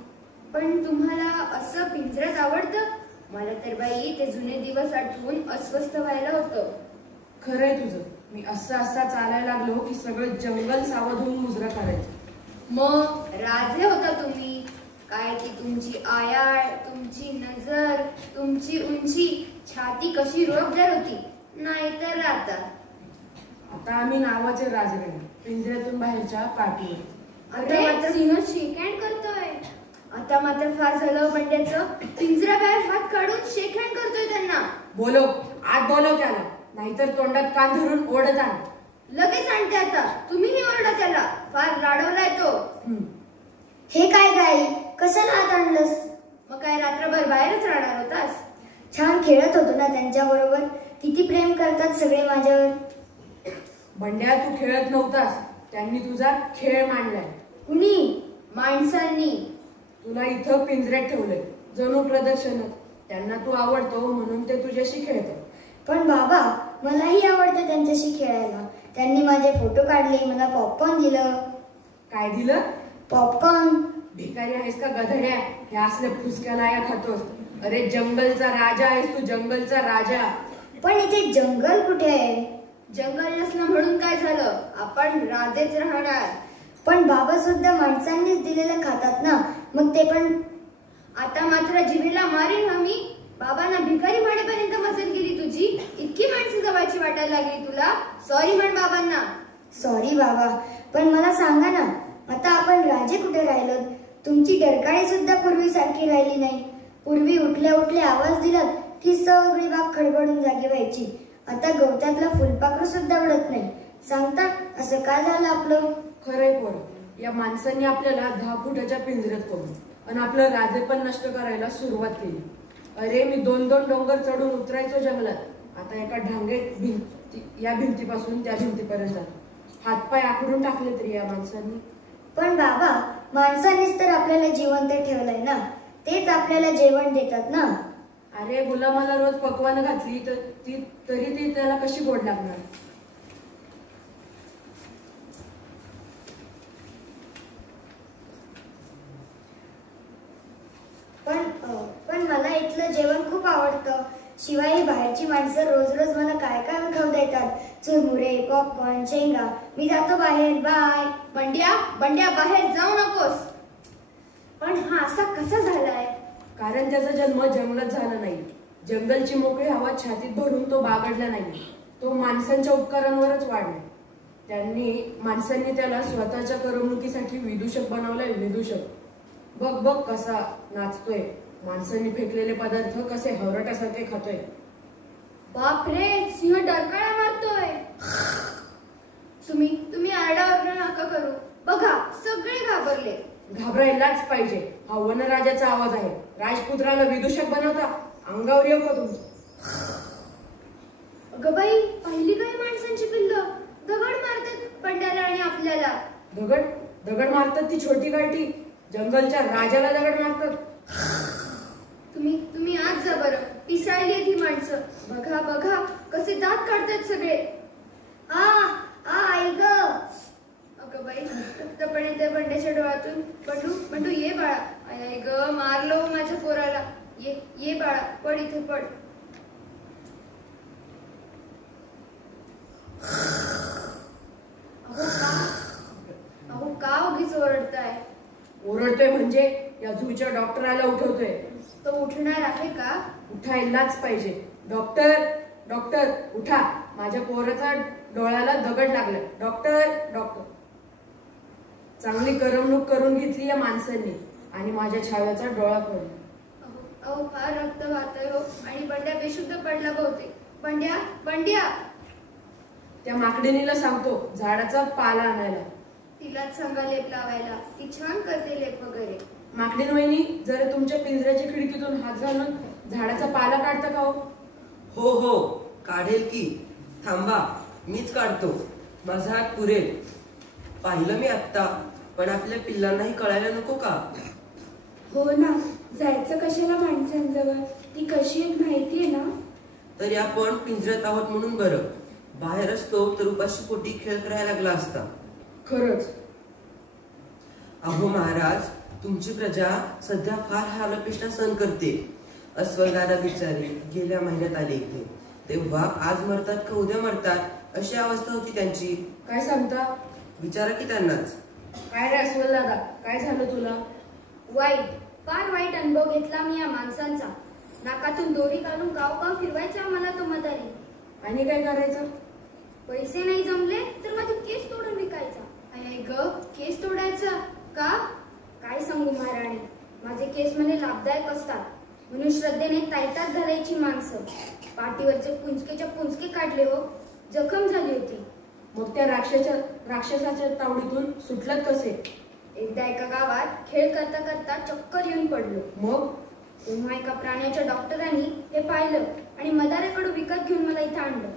पण तुम्हाला असं पिंजऱ्यात आवडतं? मला तर बाई ते जुने दिवस आठवून अस्वस्थ व्हायला होतं. खरंय तुझं. मी असा चालायला लागलो की सगळं जंगल सावध होऊन मुजरा करायचं. मग राजे होता तुम्ही. काय ती तुमची आयाळ, तुमची नजर, तुमची उंची, छाती कशी रोखदार होती. नाहीतर आता आम्ही नावाचे राजगणे, पिंजऱ्यातून बाहेरच्या पाठीवर. अरे सिंह शेक हँड करतोय. आता मात्र फार झालं बंड्याचं. पिंजऱ्याबाहेर हात काढून शेक हँड करतोय त्यांना. आत बोलव त्याला, नाहीतर तोंडात कान धरून ओढत आण. लगेच आणते आता. तुम्हीही ओरडा त्याला, फार राडवलाय तो. हे काय गाई, कशाला आत आणलंस? मग काय रात्रभर बाहेरच राहणार होतास? छान खेळत होतो ना त्यांच्या बरोबर. किती प्रेम करतात सगळे माझ्यावर. बंड्या, तू खेळत नव्हतास, त्यांनी तुझा खेळ मांडलाय. कुणी? माणसांनी. तुला इथं पिंजऱ्यात ठेवलंय, जणू प्रदर्शनच. त्यांना तू आवडतो म्हणून ते तुझ्याशी खेळतात. पण बाबा, मलाही आवडतं त्यांच्याशी खेळायला. त्यांनी माझे फोटो काढले, मला पॉपकॉर्न दिलं. काय दिलं? पॉपकॉर्न. भिकारी आहेस का गधड्या, हे असले फुसक्या लाया खातोस. अरे जंगलचा राजा आहेस तू, जंगलचा राजा. पण इथे जंगल कुठे आहे? जंगल नसलं म्हणून काय झालं, आपण राजेच राहणार. पण बाबा सुद्धा माणसांनीच दिलेलं खातात ना, मग ते पण. आता मात्र जिभेला मारीन आम्ही. बाबांना भिकारी म्हणेपर्यंत मजल केली तुझी. इतकी माणसं जवळची वाटायला लागली तुला. सॉरी म्हण बाबांना. सॉरी बाबा, पण मला सांगा ना, आता आपण राजे कुठे राहिलो? तुमची डरकाळी सुद्धा पूर्वीसारखी राहिली नाही. पूर्वी उठल्या उठल्या आवाज दिलात की सगळी बाग खडबडून जागी व्हायची. आता गवतातला फुलपाखरू सुद्धा उडत नाही. सांगता असं काय झालं आपलं? खरंय पोरं, या माणसांनी आपल्याला 10 फुटाच्या पिंजऱ्यात करून आणि आपलं राजे पण नष्ट करायला सुरुवात केली. अरे मी 2-2 डोंगर चढून उतरायचो जंगलात. आता एका ढांगेत या भिंतीपासून त्या भिंतीपर्यंत हातपाय आखडून टाकले तरी या माणसांनी. पण बाबा, माणसांनीच तर आपल्याला जिवंत ठेवलंय ना. तेच आपल्याला जेवण देतात ना. अरे गुलामाला रोज पकवानं घातली तर तरी ती त्याला कशी गोड लागणार? पण मला इथलं जेवण खूप आवडतं. शिवाय ही बाहेरची माणसं रोज रोज मला काय काय खाऊ देतात. चुरमुरे, पॉपकॉर्न, शेंगा. मी जातो बाहेर, बाय. बंड्या बाहेर जाऊ नकोस. पण हा असा कसा झालाय? कारण त्याचा जन्म जंगलात झाला नाही. जंगलची मोकळी हवा छातीत भरून तो बागडला नाही. तो माणसांच्या उपकारांवरच वाढला. माणसांनी त्याला स्वतःच्या करमणुकीसाठी विदूषक बनवलाय. विदूषक. बघ कसा नाचतोय. माणसांनी फेकलेले पदार्थ कसे हवरटासारखे खातोय. बापरे, सिंह डरकाळ्या मारतोय. तुम्ही आरडाओरडा नका करू. बघा, सगळे घाबरले. घाबरायलाच पाहिजे. हा वनराजाचा आवाज आहे. राजपुत्राला विदूषक बनवता अंगावर येऊ का तुमचं? अगं बाई, पहिली काही माणसांची पिल्लं दगड मारतात बंड्याला आणि आपल्याला. दगड मारतात ती छोटी गाठी. जंगलच्या राजाला दगड मारतात. तुम्ही आज जा बरं. पिसाळली ही माणसं. बघा बघा कसे दात काढतात सगळे. आई ग. अगं बाई, रक्तपण येते बंड्याच्या डोळ्यातून. बंडू ये बाळा. आई ग, मारलो माझ्या पोराला. ये बाळा, पड इथे पड. अहो का उगीच ओरडताय? ओरडतोय म्हणजे या झूच्या डॉक्टराला उठवतोय. तो उठणार आहे का? उठायलाच पाहिजे. डॉक्टर उठा. माझ्या पोराचा डोळ्याला दगड लागला. डॉक्टर. चांगली करमणूक करून घेतली या माणसांनी आणि माझ्या छाव्याचा डोळा पडला. अहो फार रक्त वाहतंय हो. आणि बंड्या बेशुद्ध पडला बहुतेक. बंड्या. त्या माकडिनीला सांगतो झाडाचा पाला आणायला. तिलाच सांगा लेप लावायला. ती छान करते लेप वगैरे. माकडीन वहिनी, जरा तुमच्या पिंजऱ्याच्या खिडकीतून हात घालून झाडाचा पाला काढता का हो? हो काढेल की. थांबा, मीच काढतो. माझा हात पुरेल. पाहिलं मी आत्ता, पण आपल्या पिल्लांनाही कळायला नको का? हो ना, जायचं कशाला माणसांजवळ? ती कशी एक माहितीये ना. तरी आपण पिंजऱ्यात आहोत म्हणून बरं. बाहेर असतो तर उपाशी पोटी खेळ करायला लागला असता. खरंच. अहो महाराज, तुमची प्रजा सध्या फार हालअपेष्टा सहन करते. अस्वलगाला बिचारी गेल्या महिन्यात आले इथे. तेव्हा आज मरतात का उद्या मरतात अशी अवस्था होती त्यांची. काय सांगता? विचारा की त्यांनाच. काय रे अस्वल दादा, काय झालं तुला? फार वाईट अनुभव घेतला मी या माणसांचा. नाकातून दोरी घालून गाव फिरवायचा मला तो म्हातारी. आणि काय करायचं? पैसे नाही जमले तर माझे केस तोडून विकायचा. ग, केस तोडायचा का? काय सांगू महाराणी, माझे केस मध्ये लाभदायक असतात म्हणून श्रद्धेने तायतात घालायची माणसं. पाठीवरचे पुंजके काढले हो. जखम झाली होती. मग त्या राक्षसाच्या तावडीतून सुटलात कसे? एकदा एका गावात खेळ करता करता चक्कर येऊन पडलो. मग तेव्हा एका प्राण्याच्या डॉक्टरांनी हे पाहिलं आणि मदाराकडून विकत घेऊन मला इथं आणलं.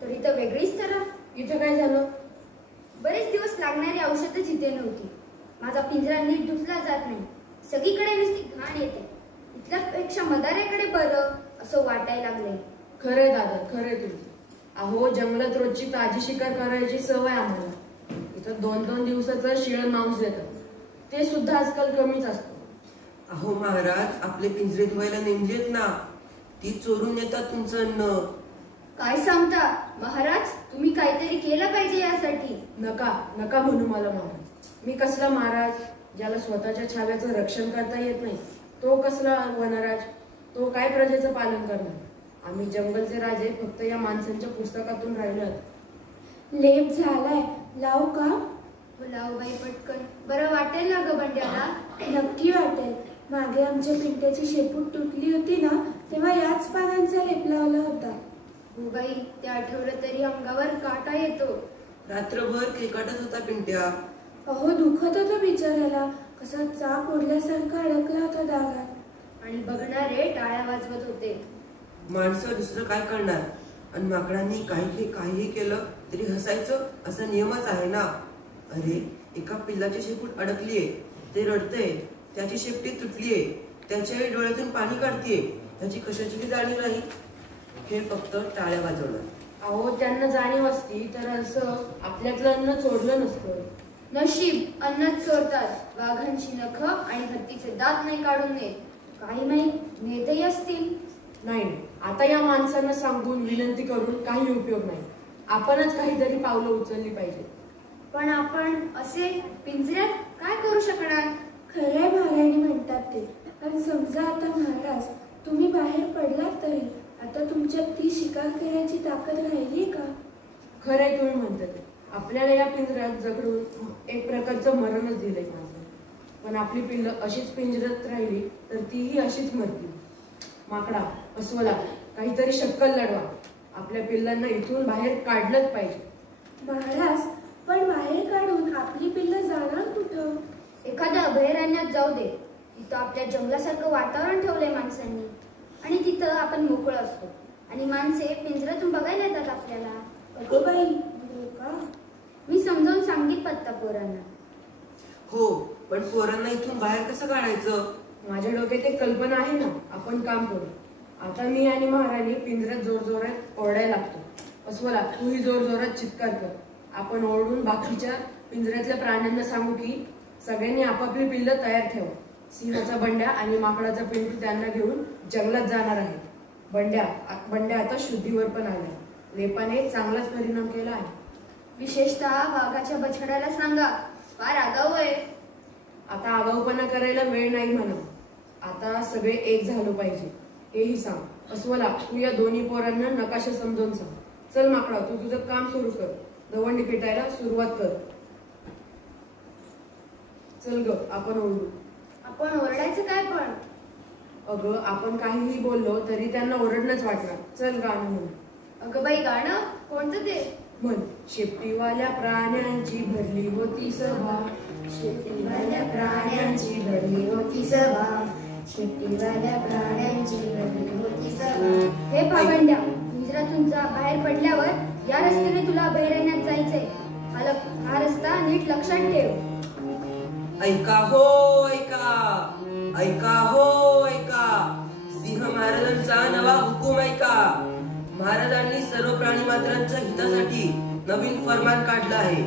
तर इथं वेगळीच तरह. इथं काय झालं? बरेच दिवस लागणारी औषधच इथे नव्हती. माझा पिंजरा नीट धुतला जात नाही. सगळीकडे नुसती घाण येते. इथल्यापेक्षा मदाऱ्याकडे बरं असं वाटायला लागलंय. खरंय दादा, खरंय तुमचं. अहो, जंगलात रोजची ताजी शिकार करायची सवय आम्हाला. इथं 2-2 दिवसाचं शिळ मांस देतात. ते सुद्धा आजकाल कमीच असतं. अहो महाराज, आपले पिंजरे धुवायला नेमलेत ना. ती चोरून येतात तुमचं अन्न. काय सांगता महाराज? तुम्ही काहीतरी केलं पाहिजे यासाठी. नका म्हणू मला महाराज. मी कसला महाराज? ज्याला स्वतःच्या छाव्याचं रक्षण करता येत नाही तो कसला वनराज? तो काय प्रजेचं पालन करणार? आम्ही जंगलचे राजे फक्त या माणसांच्या पुस्तकातून राहिलो. लेप झालाय, लावू का? लावू बाई पटकन. बरं वाटेल ना ग बंड्याला? नक्की वाटेल. मागे आमच्या पिंट्याची शेपूट तुटली होती ना, तेव्हा याच पानांचा लेप लावला होता. हो बाई, ते आठवलं तरी अंगावर काटा येतो. रात्रभर खेकाटत होता पिंट्या. अहो, दुखत होतं बिचाऱ्याला. कसा चाप ओढल्यासारखा अडकला होता दारात. आणि बघणारे टाळ्या वाजवत होते. माणसं दुसरं काय करणार? आणि माकडांनी काहीही केलं तरी हसायचं असा नियमच आहे ना. अरे, एका पिल्लाची शेपूट अडकलीये, ते रडतंय. त्याची शेपटी तुटलीये, त्याच्याही डोळ्यातून पाणी काढतीये. त्याची कशाची जाणीव नाही. हे फक्त टाळ्या वाजवणार. अहो, त्यांना जाणीव असती तर असं आपल्यातलं अन्न चोरलं नसतं. नशीब अन्नच चोरतात. वाघांची नख आणि हत्तीचे दात नाही काढून नेत. काही माहीत नेतही असतील. नाही, आता या माणसांना सांगून विनंती करून काही उपयोग नाही. आपणच काहीतरी पावलं उचलली पाहिजे. पण आपण असे पिंजऱ्यात काय करू शकणार? खरंय महाराणी म्हणतात ते. आणि समजा आता महाराज तुम्ही बाहेर पडलात तरी आता तुमच्यात ती शिकार करायची ताकद राहिली का? खरंय तुम्ही म्हणतात. आपल्याला या पिंजऱ्यात जगडून एक प्रकारचं मरणच दिलंय माझं. पण आपली पिल्लं अशीच पिंजऱ्यात राहिली तर तीही अशीच मरतील. माकडा, अस्वला, काहीतरी शक्कल लढवा. आपल्या पिल्लांना इथून बाहेर काढलंच पाहिजे. महाराज, पण बाहेर काढून आपली पिल्लं जाणार कुठं? एखाद्या अभयारण्यात जाऊ दे. तिथं आपल्या जंगलासारखं वातावरण ठेवलंय माणसांनी आणि तिथं आपण मोकळं असतो आणि माणसे पिंजऱ्यातून बघायला येतात आपल्याला. अगं बाई, हो का? मी समजावून सांगित पत्ता पोरांना. हो, पण पोरांना इथून बाहेर कसं काढायचं? माझ्या डोक्यात एक कल्पना आहे ना. आपण काम करू. आता मी आणि महाराणी पिंजऱ्यात जोरजोरात ओरडायला लागतो. अस्वला, तूही जोरजोरात चित्कार कर. आपण ओरडून बाकीच्या पिंजऱ्यातल्या प्राण्यांना सांगू की सगळ्यांनी आपापली पिल्लं तयार ठेवा. सिंहाचा बंड्या आणि माकडाचा पिंटू त्यांना घेऊन जंगलात जाणार आहे. बंड्या आता शुद्धीवर पण आला. लेपाने चांगलाच परिणाम केला आहे. विशेषतः वाघाच्या बछड्याला सांगा, फार आगाऊ आहे. आता आगाऊपणा करायला वेळ नाही म्हणा. आता सगळे एक झालो पाहिजे हेही सांग. अस्वला, तू या दोन्ही पोरांना नकाशा समजावून सांग. चल माकडा, तू तुझं काम सुरू कर. दवंडी पेटायला सुरुवात कर. चल ग, आपण ओरडू. आपण ओरडायचं काय पण? अगं, आपण काहीही बोललो तरी त्यांना ओरडणंच वाटणार. चल गाणं म्हण. अगं बाई, गाणं कोणतं ते? म्हण. शेपटीवाल्या प्राण्यांची भरली होती सभा. शेपटीवाल्या प्राण्यांची भरली होती सभा. शेपटीवाल्या प्राण्यांची भरली होती सभा. हे पाबंड्या, पिंजऱ्यातून जा. बाहेर पडल्यावर या रस्त्याने तुला अभयारण्यात जायचंय. हा रस्ता नीट लक्षात ठेव. ऐका हो ऐका, ऐका हो ऐका. सिंह महाराजांचा नवा हुकूम ऐका. महाराजांनी सर्व प्राणी मात्रांच्या हितासाठी नवीन फरमान काढलं आहे.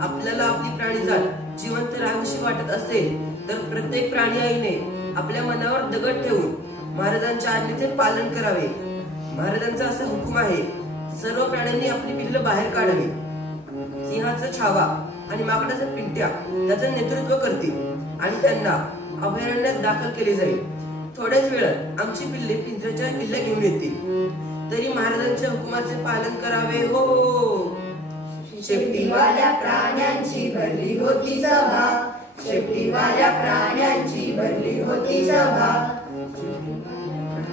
आपल्याला आपली प्राणीजात जिवंत राहावीशी वाटत असेल तर प्रत्येक प्राणी आईने आपल्या मनावर दगड ठेवून महाराजांच्या आज्ञेचे पालन करावे. महाराजांचा असा हुकूम आहे, सर्व प्राण्यांनी आपली पिल्लं बाहेर काढावी. सिंहाचा छावा आणि माकडाचा पिंट्या त्याचं नेतृत्व करतील आणि त्यांना अभयारण्यात दाखल केले जाईल. थोड्याच वेळात आमची पिल्ले पिंजऱ्याच्या किल्ल्या घेऊन येतील. तरी महाराजांच्या हुकुमाचे पालन करावे हो. शेपटीवाल्या प्राण्यांची भरली होती सभा. शेपटीवाल्या प्राण्यांची भरली होती सभा.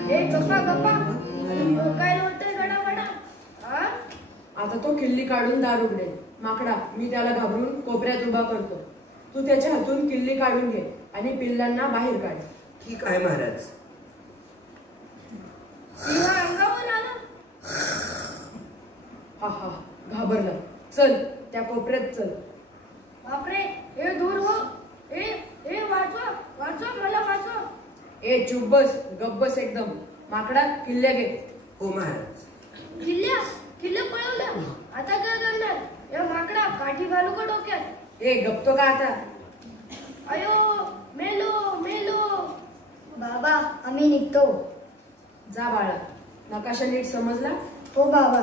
हे गप्पा गप्पा, काय होतंय गडाबडा? आता तो किल्ली काढून दार उघडेल. माकडा, मी त्याला घाबरून कोपऱ्यात उभा करतो. तू त्याच्या हातून किल्ली काढून घे आणि पिल्लांना बाहेर काढ. ठीक आहे महाराज. सिंह अंगावर आला. हा हा, घाबरला. चल त्या कोपऱ्यात चल. बापरे, हे दूर हो. हे वाचवा वाचवा, मला वाचवा. ए चुप बस, गप बस एकदम. माकडा, किल्ल्या घे. हो महाराज. किल्ल्या पळवल्या. आता काय करणार? या माकडा, काठी घालू का डोक्यात? ए गप्तो का आता? अयो, मेलो मेलो. बाबा, आम्ही निघतो. जा बाळा. नकाशा नीट समजला? हो बाबा.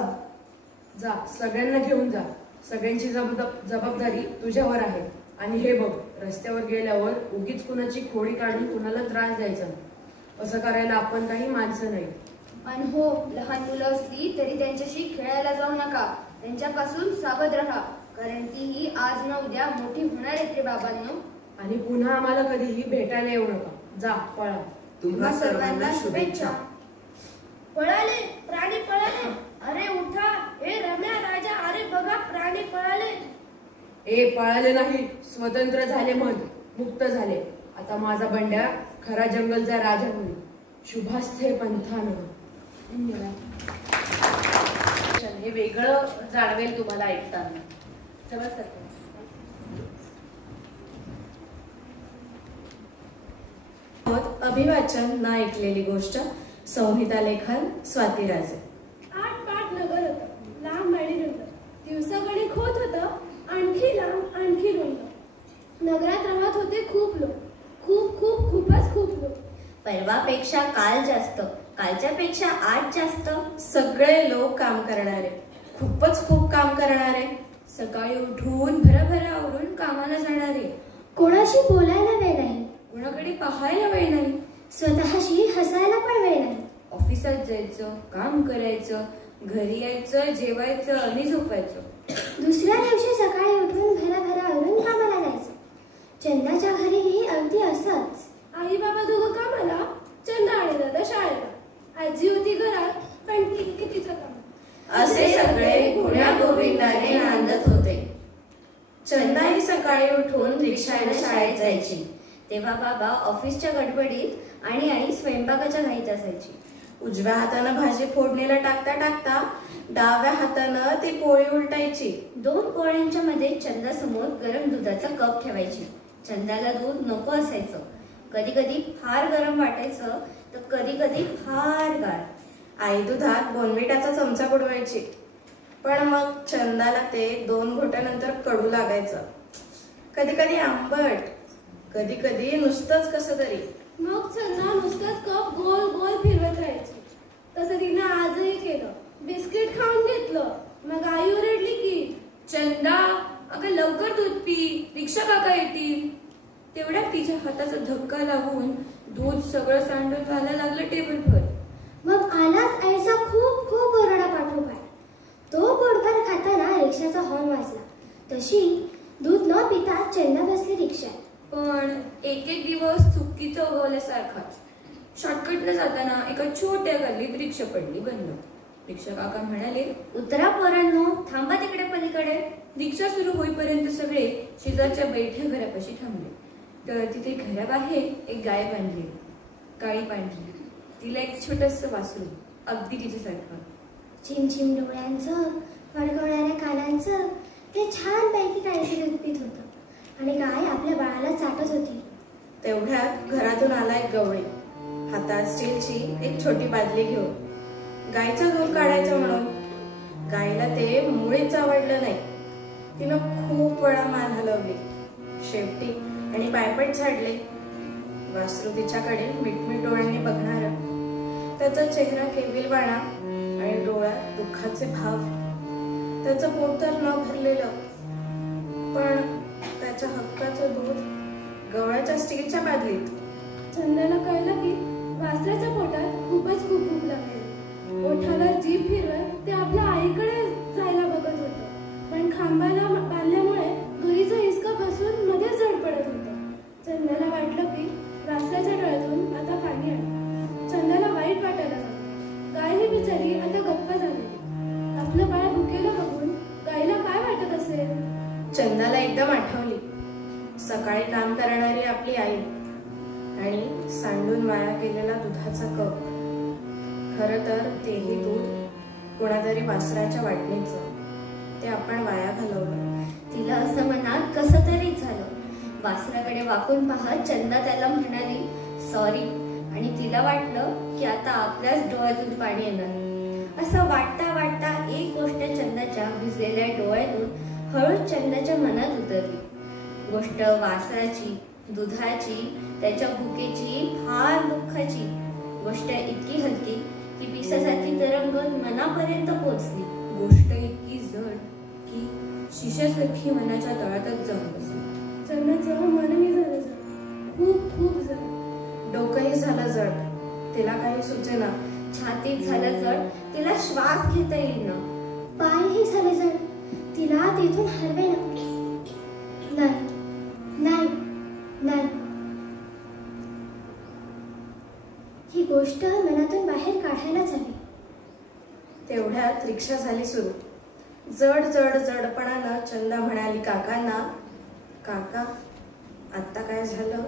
जा, सगळ्यांना घेऊन जा. सगळ्यांची जबाबदारी तुझ्यावर आहे. आणि हे बघ, रस्त्यावर गेल्यावर उगीच कुणाची खोडी काढून कुणाला त्रास द्यायचा नाही. असं करायला आपण काही माणसं नाही. आणि हो, लहान मुलं असली तरी त्यांच्याशी खेळायला जाऊ नका. त्यांच्यापासून सावध राहा, कारण तीही आज ना उद्या मोठी होणार आहेत रे बाबांनो. आणि पुन्हा आम्हाला कधीही भेटायला येऊ नका. जा, पळा. तुम्हा सर्वांना शुभेच्छा. पळाले, प्राणी पळाले. अरे उठा. ए रम्या, राजा, अरे बघा, प्राणी पळाले. ए पळाले नाही, स्वतंत्र झाले. मन मुक्त झाले. आता माझा बंड्या खरा जंगलचा राजा होईल. शुभास्थे पंथानं. हे वेगळं जाणवेल तुम्हाला ऐकताना. चला सर. अभिवाचन ना ऐकलेली गोष्ट. संहिता लेखन स्वाती राजे. आठ पाठ नगर होतं, लांब आणि रुंद. दिवसागणिक होत होतं आणखी लांब आणखी रुंद. नगरात राहत होते खूप लोक. खूपच खूप लोक. परवापेक्षा काल जास्त, कालच्या पेक्षा आज जास्त. सगळे लोक काम करणारे, खूपच खूप काम करणारे. सकाळी उठून भरभर आवरून कामाला जाणारे. कोणाशी बोलायला वेळ नाही, कोणाकडे पाहायला वेळ नाही, स्वतःशी हसायला पण वेळ नाही. ऑफिसात जायचं, काम करायचं, घरी यायचं, जेवायचं आणि झोपायचं. दुसऱ्या दिवशी सकाळी उठून भराभरा आवरून कामाला जायचं. चंदाच्या घरीही अगदी असंच. आई बाबा दोघं कामाला, चंदा आणि दादा शाळेला. आजी होती घरात, पण ती तिचं काम. चंदाही सकाळी उठून रिक्षाने शाळेत जायची. तेव्हा बाबा ऑफिसच्या गडबडीत आणि आई स्वयंपाकाच्या घाईत असायची. उजव्या हातानं भाजी फोडणीला टाकता टाकता डाव्या हातानं ती पोळी उलटायची. 2 पोळ्यांच्या मध्ये चंदासमोर गरम दुधाचा कप ठेवायची. चंदाला दूध नको असायचं. कधी कधी फार गरम वाटायचं तर कधी कधी फार गार. आई दुधात बोनविटाचा चमचा बुडवायची, पण मग चंदाला ते 2 घोट्यानंतर कडू लागायचं. कधी कधी आंबट, कधी कधी नुसतंच कसं तरी. मग चंदा नुसतंच कप गोल गोल फिरवत राहायची. तसं तिनं आजही केलं. बिस्किट खाऊन घेतलं. मग आई ओरडली की, चंदा अगं लवकर दूध पी, रिक्षा काका येतील. तेवढ्यात तिच्या हाताचा धक्का लागून दूध सगळं सांडून व्हायला लागलं टेबलवर. मग आलाच आईचा खूप खूप ओरडा पाठोपाठ. तो पोटभर खाताना रिक्षाचा हॉर्न वाजला. तशी दूध न पिता चंदा बसली रिक्षात. पण एक एक दिवस चुकीचं उगवल्यासारखाच. शॉर्टकटनं जाताना एका छोट्या गल्लीत रिक्षा पडली बंद. रिक्षा काका म्हणाले, उतरा पोरांनो, थांबा तिकडे पलीकडे. रिक्षा सुरू होईपर्यंत सगळे शेजारच्या बैठ्या घरापाशी थांबले. तर तिथे घराबाहेर एक गाय बांधली, काळी पांढरी. तिला एक छोटंसं वासरू, अगदी तिच्यासारखं. चिमचिम डोळ्यांचं, फडकवणाऱ्या कानांचं ते छानपैकी काहीतरी दूध पित होतं आणि गाय आपल्या बाळाला चाटत होती. तेवढ्यात घरातून आला एक गवळी, हातात स्टीलची एक छोटी बादली घेऊन. गायचं दूध काढायचं म्हणून. गायला ते मुळीच आवडलं नाही. तिनं खूप वेळा मान हलवली, शेवटी आणि पायपट झाडले. वासरू तिच्याकडे मिटमिट डोळ्यांनी बघणार. त्याचा चेहरा केविलवाणा आणि डोळ्यात दुःखाचे भाव. त्याचं पोट तर न भरलेलं, पण त्याच्या हक्काचं दूध गवळ्याच्या स्टीलच्या बादलीत. चंदाला कळलं की वासराच्या पोटात खूपच खूप भूक लागली. ओठाला जीभ फिरवत ते आपल्या आईकडे जायला बघत होतं. पण खांबाला बांधल्यामुळे दोरीचं हिसका बसून मध्येच जड पडत होतं. चंदाला वाटलं की वासराच्या डोळ्यातून आता पाणी आलं. चंदाला वाईट वाटायला लागलं. गाय ही बिचारी आता गप्प झाली. आपलं बाळ भुकेलं बघून गायला काय वाटत असेल. चंदाला एकदम आठवली सकाळी काम करणारी आपली आई आणि सांडून वाया गेलेला दुधाचा कप. खरं तर तेही दूध कोणातरी वासराच्या वाटणीचं. ते आपण वाया घालवलं. तिला असं मनात कसं तरी झालं. वासराकडे वाकून पाहत चंदा त्याला म्हणाली सॉरी, आणि तिला वाटलं की आता आपल्याच डोळ्यातून पाणी येणार. असं वाटता वाटता एक गोष्ट चंदाच्या भिजलेल्या डोळ्यातून हळूच चंदाच्या मनात उतरली. गोष्ट वासराची, दुधाची, त्याच्या भुकेची, फार दुःखाची. गोष्ट इतकी हलकी की पिसासारखी तरंगत मनापर्यंत पोहोचली. गोष्ट इतकी जड की शिशासारखी मनाच्या तळातच जाऊन बसली. चंदाचं मनही झालं जड, खूप खूप जड. डोकंही झालं जड, तिला काही सुचेना. छातीत झालं जड, तिला श्वास घेता येईना. पायही झाले जड, तिला तिथून हलवेना. नाही नाही नाही, ही गोष्ट मनातून बाहेर काढायलाच हवी. तेवढ्यात रिक्षा झाली सुरू. जड जड जडपणानं चंदा म्हणाली काकांना, काका आत्ता काय झालं.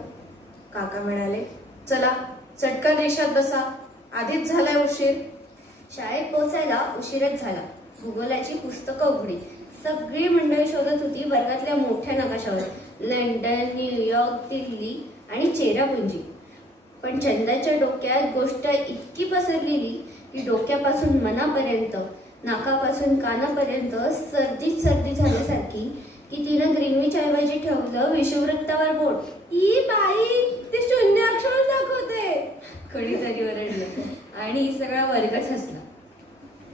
काका म्हणाले, चला चटकन रिक्षात बसा, आधीच झालाय उशीर. शाळेत पोहोचायला उशीरच झाला. भूगोलाची पुस्तकं उघडी. सगळी मंडळी शोधत होती वर्गातल्या मोठ्या नकाशावर. लंडन, न्यूयॉर्क, दिल्ली आणि चेरापुंजी. पण चंदाच्या डोक्यात गोष्ट इतकी पसरलेली की डोक्यापासून मनापर्यंत, नाकापासून कानापर्यंत सर्दीच सर्दी झाल्यासारखी की तिनं ग्रीनविच ऐवजी ठेवलं विषुववृत्तावर बोट. ई बाई, ते शून्य अक्षर दाखवते. कोणीतरी ओरडलं आणि सगळा वर्गच हसला.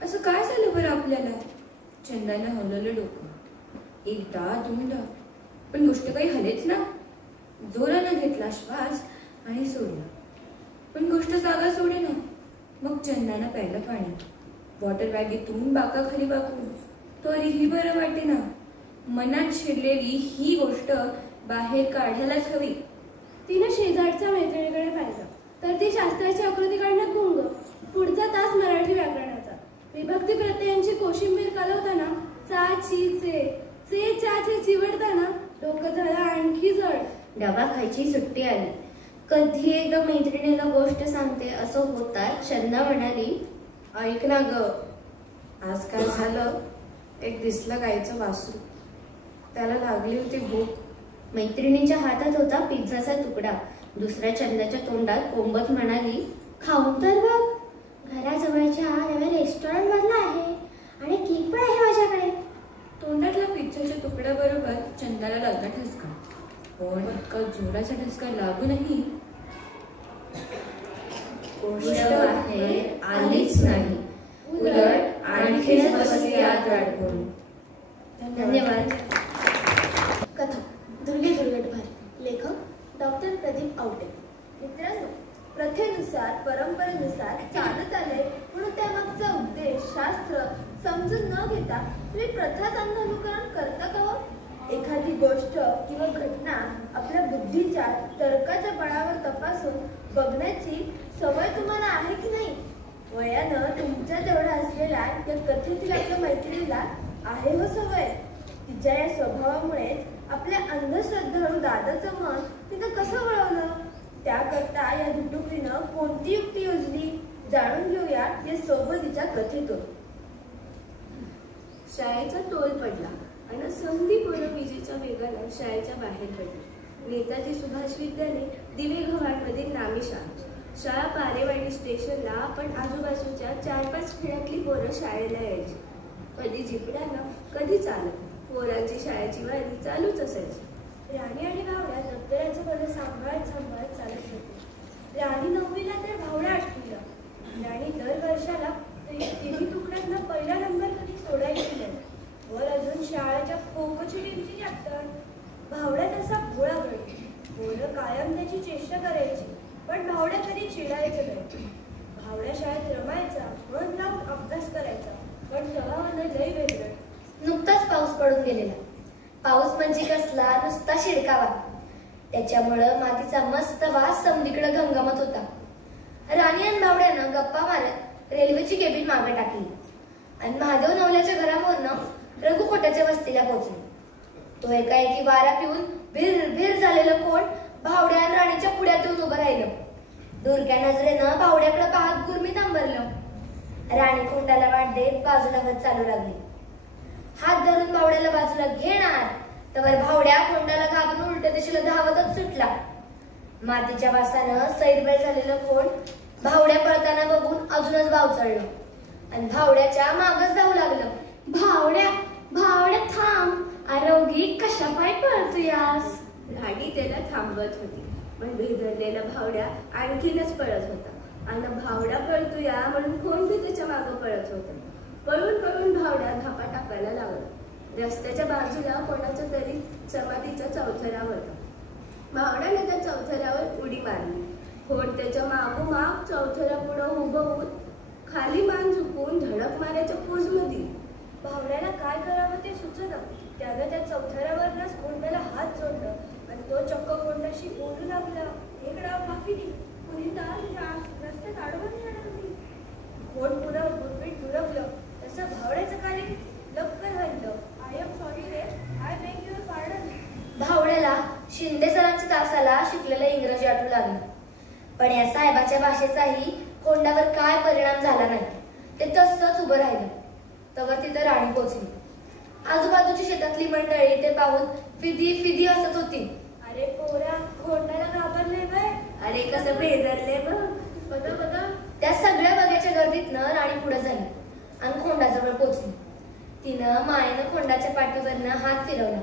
असं काय झालं बरं आपल्याला. चंदानं हलवलं डोकं. एकदा दोनदा, पण गोष्ट काही हलेच ना. जोरानं घेतला श्वास आणि सोडला, पण गोष्ट जागा सोडेना. मग चंदानं प्यायलं पाणी. वॉटर बॅगेतून बाकाखाली वाकून. तरीही बरं वाटेना. मनात शिरलेली ही गोष्ट बाहेर काढायलाच हवी. तिने शेजारच्या मैत्रिणीकडे पाहिलं तर ती शास्त्राची आकृती काढण्यात गुंग. पुढचा तास मराठी व्याकरणाचा. विभक्ती प्रत्ययांची कोशिंबीर कालवताना चा ची चे, चे चा चे चिवडताना डोकं झालं आणखी जड. डबा खायची सुट्टी आली. कधी एकदा मैत्रिणीला गोष्ट सांगते असं होतात चंदा म्हणाली, ऐक ना ग, आज काय झालं, एक दिसलं गाईचं वासरू, त्याला लागली होती भूक. मैत्रिणीच्या हातात होता पिझ्झाचा तुकडा. दुसऱ्या चंदाच्या तोंडात कोंबत म्हणाली, खाऊन तर बघ, घराजवळच्या नव्या रेस्टॉरंट मधला आहे आणि केक पण आहे माझ्याकडे. तोंडातल्या पिझ्झाच्या तुकड्याबरोबर चंदाला लागला ठसका. पण इतका जोराचा ठसका लागूनही गोष्ट बाहेर आलीच नाही, उलट आणखीच बसली आत अडकून. धन्यवाद. कथा दुर्गे दुर्गटभारी. लेखक डॉक्टर प्रदीप आवटे. मित्रांनो, प्रथेनुसार परंपरेनुसार चालत आले म्हणून त्यामागचा उद्देश शास्त्र समजून न घेता तुम्ही प्रथाच अनुकरण करता का हो? एखादी गोष्ट किंवा घटना आपल्या बुद्धीच्या तर्काच्या बळावर तपासून बघण्याची सवय तुम्हाला आहे की नाही? वयानं तुमच्या जेवढा असलेल्या या कथेतील आपल्या मैत्रिणीला आहे हो सवय. तिच्या या स्वभावामुळेच आपल्या अंधश्रद्धाळू दादाचं मन तिनं कसं वळवलं, त्याकरता या दुटुकीनं कोणती युक्ती योजली जाणून घेऊया या सोबतीच्या कथेतून. शाळेचा टोल पडला आणि समधी पोरं विजेच्या वेगानं शाळेच्या बाहेर पडली. नेताजी सुभाष विद्यालय दिवे घाटमधील नामी शाळा. शाळा पारेवाडी स्टेशनला आपण आजूबाजूच्या 4-5 खेड्यातली पोरं शाळेला यायची. कधी जिपड्यानं कधी चालत. पोरांची शाळेची वारी चालूच असायची. राणी आणि भावड्या दप्तराचं बरं सांभाळत चालत होते. राणी 9वीला तर भावड्या 8वीला. राणी दर वर्षाला तिन्ही तुकड्यांना पहिला नंबर कधी सोडायची नाही. वर अजून शाळेच्या खो-खोची टीमची कॅप्टन. भावड्या तसा भोळा गड. पोरं कायम त्याची चेष्टा करायची, पण भावड्या कधी चिडायचं नाही. भावड्या शाळेत रमायचा, मन लावून अभ्यास करायचा, पण स्वभावानं लय वेगळं. नुकताच पाऊस पडून गेलेला. पाऊस म्हणजे कसला, नुसता शिडकावा. त्याच्यामुळं मातीचा मस्त वास समदीकडे घमघमत होता. राणी आणि भावड्यानं गप्पा मारत रेल्वेची केबिन मागे टाकली आणि महादेव नवल्याच्या घरावरनं रघुकोटाच्या वस्तीला पोहोचले. तो एकाएकी वारा पिऊन भिर भिर झालेलं कोण भावड्या आणि राणीच्या पुढ्यात येऊन उभं राहिलं. दुरक्या नजरेनं भावड्याकडे पाहत गुरमीत अंबरलं. राणी खोंडाला वाट देत बाजूला वत चालू लागली. हात धरून भावड्याला बाजूला घेणार तर भावड्या खोंडाला घाबरून उलट्या दिशेला धावतच सुटला. मातीच्या वासानं सैरबैर झालेलं कोण भावड्या पळताना बघून अजूनच भाव चढलं आणि भावड्याच्या मागच धावू लागलं. भावड्या भावड्या थांब, आरोगी कशा पाय पळतोयास? राणी त्याला थांबवत होती, पण भेदरलेला भावड्या आणखीनच पळत होता आणि भावड्या पळतोया म्हणून कोण बी त्याच्या मागं पळत होता. पळून पळून भावड्या धापा टाकायला लागला. रस्त्याच्या बाजूला कोणाचा तरी समाधीचा चौथरा होता. भावड्याने त्या चौथऱ्यावर उडी मारली. खोड त्याच्या मागोमाग चौथऱ्या पुढं उभं होऊन खाली मान झुकून धडक मारायच्या पोजमध्ये. भावड्याला काय करावं ते सुचलं. त्यानं त्या चौथऱ्यावरच कोंडाला हात जोडलं आणि तो चक्क कोंडाशी बोलू लागला. एक डाव माफी दे, कुणी रस्त्यात अडवून येणार नाही. खोड पुरं गुरपीट दुरबलं तसं भावड्याचं खाली लपकर हल्लं. आय एम सॉरी रे, आय बेग युअर पार्डन. भावड्याला शिंदे सरांच्या तासाला शिकलेलं इंग्रजी आठवू लागलं, पण या साहेबाच्या भाषेचाही कोंडावर काय परिणाम झाला नाही. ते तसंच उभं राहिलं. तवर तिथं राणी पोचली. आजूबाजूची शेतातली मंडळी ते पाहून फिदी फिदी हसत होती. अरे पोरा, कोंडाला घाबरले बाय. अरे कसं भेदरले बघ. बघ. त्या सगळ्या बघ्याच्या गर्दीतनं राणी पुढे झाली आणि खोंडाजवळ पोचली. तिनं मायेनं खोंडाच्या पाठीवरनं हात फिरवला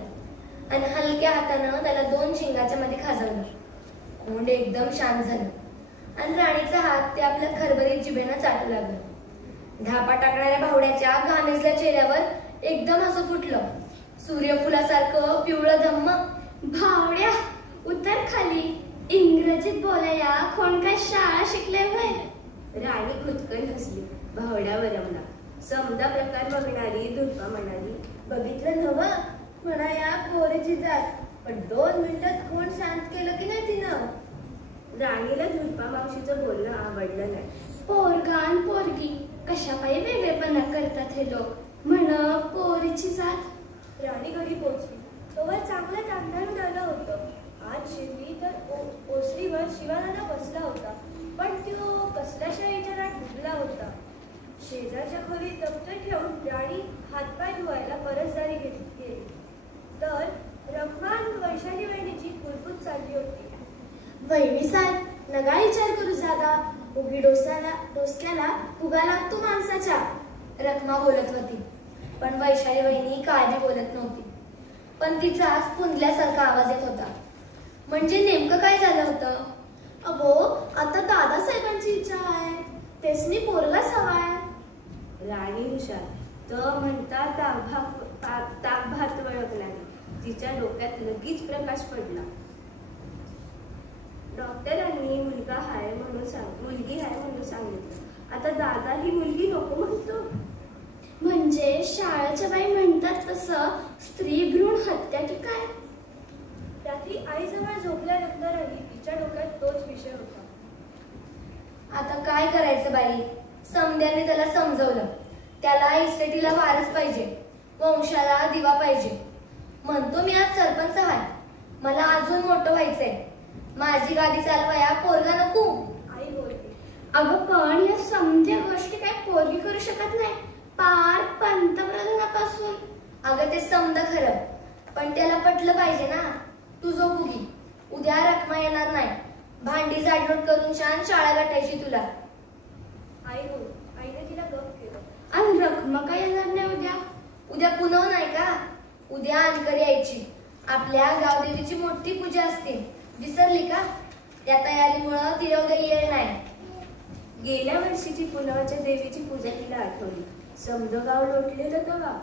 आणि हलक्या हातानं त्याला 2 शिंगाच्या मध्ये खाजवलं. खोंड एकदम शांत झालं आणि राणीचा हात ते आपल्या खरबरीत जिभेनं चाटू लागलं. धापा टाकणाऱ्या भावड्याच्या घामेजल्या चेहऱ्यावर एकदम असं फुटलं. सूर्यफुलासारखं पिवळं धम्म. भावड्या उतर खाली, इंग्रजीत बोलाया. कोण काय शाळा शिकले व्हय? राणी खुदकन हसली. भावड्या वरमला. समजा प्रकार बघणारी धुरपा म्हणाली, बघितलं नवं म्हणा या पोरीची जात, पण 2 मिनिटात कोण शांत केलं की नाही तिनं. राणीला धुरपा मावशीचं बोलणं आवडलं नाही. पोरगा आणि पोरगी कशा पायी वेगळेपणा करतात हे लोक. म्हण पोरीची जात. राणी घरी पोहोचली. शिरली तर ओसरीवर शिवादादा बसला होता, पण तो कसल्याशा विचारात डुबला होता. शेजारच्या खोलीत दप्तर ठेवून राणी हातपाय धुवायला परसदारी गेली तर रखमान वैशाली वहिनीची कुलपूत चालली होती. वहिनी साहेब, नका विचार करू दादा, उगी डोसक्याला फुगा लागतो माणसाच्या. रखमा बोलत होती, पण वैशाली वहिनी काळजी बोलत नव्हती. पण तिचा पुंजल्यासारखा आवाज येत होता. म्हणजे नेमकं काय झालं होतं? अहो, आता दादासाहेबांची इच्छा आहे, तेसनी पोरगाच हवाय. राणी हुशार तर म्हणता ताक भात वळखल्याने तिच्या डोक्यात लगेच प्रकाश पडला. डॉक्टरांनी मुलगी आहे म्हणून सांगितलं. आता दादा ही मुलगी नको म्हणतो. म्हणजे शाळेच्या बाई म्हणतात तसं स्त्री भ्रूण हत्या की काय? रात्री आईजवळ झोपल्यानंतरही तिच्या डोक्यात तोच विषय होता. आता काय करायचं बाई? समद्याने त्याला समजवलं, त्याला इस्टेटीला वारस पाहिजे, वंशाला दिवा पाहिजे. म्हणतो मी आज सरपंच आहे, मला अजून मोठं व्हायचंय, माझी गादी चालवाया पोरगा नको. आई बोलते, अगं पण या समध्या गोष्टी काय पोरगी करू शकत नाही, पार पंतप्रधानापासून. अगं ते समद खरं, पण त्याला पटलं पाहिजे ना. तू झोपू घे, उद्या रखमा येणार नाही, भांडी जाडलोट करून छान शाळा गाठायची तुला. आई बोल. आईने तिला गप केलं. आणि रखमा काय येणार नाही उद्या? उद्या पुनव नाही का? उद्या अंजकर यायची, आपल्या गावदेवीची मोठी पूजा असते, विसरली का? त्या तयारीमुळं तिला उद्या येळ नाही. गेल्या वर्षीची पुनवच्या देवीची पूजा तिला आठवली. समद गाव लोटलेलं तेव्हा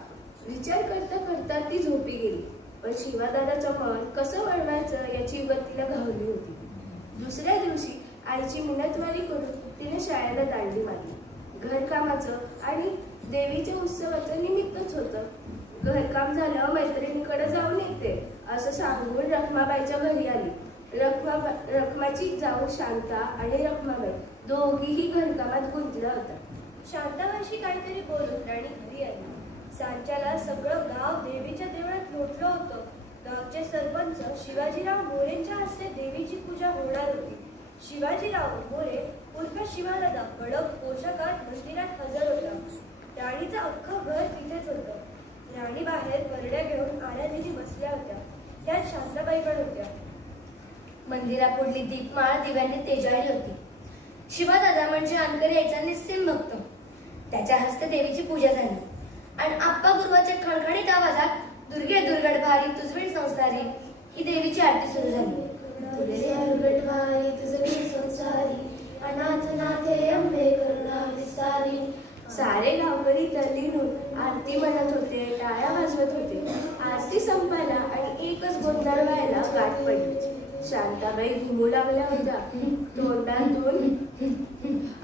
विचार करता करता ती झोपी गेली. पण शिवादादाचं मन कसं वळवायचं याची उगत तिला घावली होती. दुसऱ्या दिवशी आईची मिनतवारी करून तिने शाळेला दांडी मारली. घरकामाचं आणि देवीच्या उत्सवाचं निमित्तच होतं. घरकाम झालं मैत्रिणीकडे जाऊन येते असं सांगून रखमाबाईच्या घरी आली. रखमाची जाऊ शांता आणि रखमाबाई दोघीही घरकामात गुंतल्या होत्या. शांताबाईशी काहीतरी बोलून राणी घरी आली. सांच्याला सगळं गाव देवीच्या देवळात लोटलं होतं. गावचे सरपंच शिवाजीराव मोरेंच्या हस्ते देवीची पूजा होणार होती. शिवाजीराव मोरे उर्फ शिवादादा कडक पोशाखात मंदिरात हजर होता. राणीचं अख्खं घर तिथेच होतं. राणी बाहेर वरड्या घेऊन आराधीने बसल्या होत्या. त्यात शांताबाई पण होत्या. मंदिरापुढली दीपमाळ दिव्यांनी तेजाळली होती. शिवादादा म्हणजे अंकर यायचा निस्सीम भक्त. त्याच्या हस्ते देवीची पूजा झाली आणि आप्पा गुरुवाच्या खणखणीत आवाजात दुर्गे दुर्गड भारी तुझवीण संसारी ही देवीची आरती सुरू झाली. दुर्गड भारी तुझवीण संसारी, अनाथ नाथे अंबे करुणा विस्तारी. सारे गावकरी तल्लीन होऊन आरती म्हणत होते, टाळ्या वाजवत होते. आरती संपायला आणि एकच गोंधळ व्हायला गाठ पडली. शांताबाई घुमू लागल्या होत्या. तोंडातून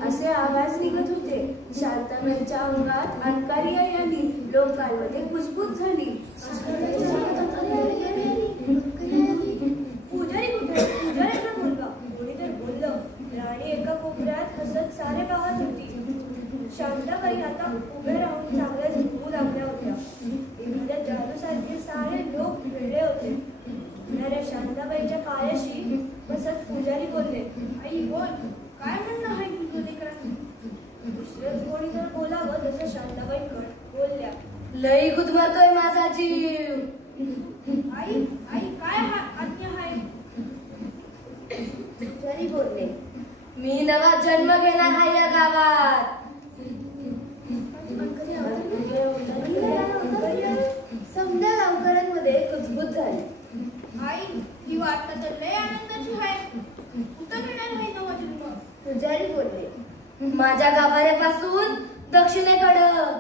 असे आवाज निघत होते. शांताबाईच्या अंगात अंकारी आली. लोकांमध्ये कुजबूज झाली. पुजारी कुठे? पुजाऱ्याचा मुलगा कोणीतरी बोललं. राणी एका कोपऱ्यात हसत सारे पाहत होती. शांताबाई आता उभे राहून चांगल्या झुकू लागल्या होत्या. एखाद्या जादूसारखे सारे लोक भिडले होते. शांताबाईच्या पायाशी बसत पुजारी बोलले, आई बोल, काय म्हणणं आहे तुझं लेकरांनी? दुसरंच कोणी जर बोलावं तसं शांताबाई बोलल्या, लई गुदमरतोय माझा जीव. आई आई काय आज्ञा आहे? पुजारी बोलले, मी नवा जन्म घेणार आहे या गावात. समध्या गावकऱ्यांमध्ये कुजबूज झाली. आई ही वार्ता तर लय आनंदाची आहे. कुठं घेणार आहे नवा जन्म? पुजारी बोलले, माझ्या गाभाऱ्यापासून दक्षिणेकडं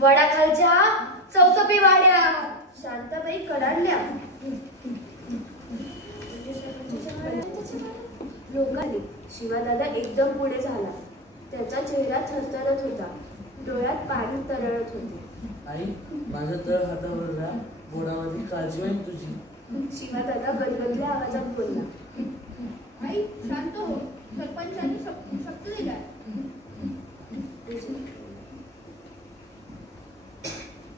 वडाखालच्या चौसपी वाड्या. शांताबाई कडाडल्या. लोकांनी शिवादादा एकदम पुढे झाला. त्याचा चेहरा थरथरत होता. डोळ्यात पाणी तरळत होते. आई, माझा तळ हातावर राहा, बोडामध्ये काळजी होईल तुझी. शिवादादा गदगदल्या आवाजात बोलला, आई शांत हो, सरपंचांनी शब्द दिलाय.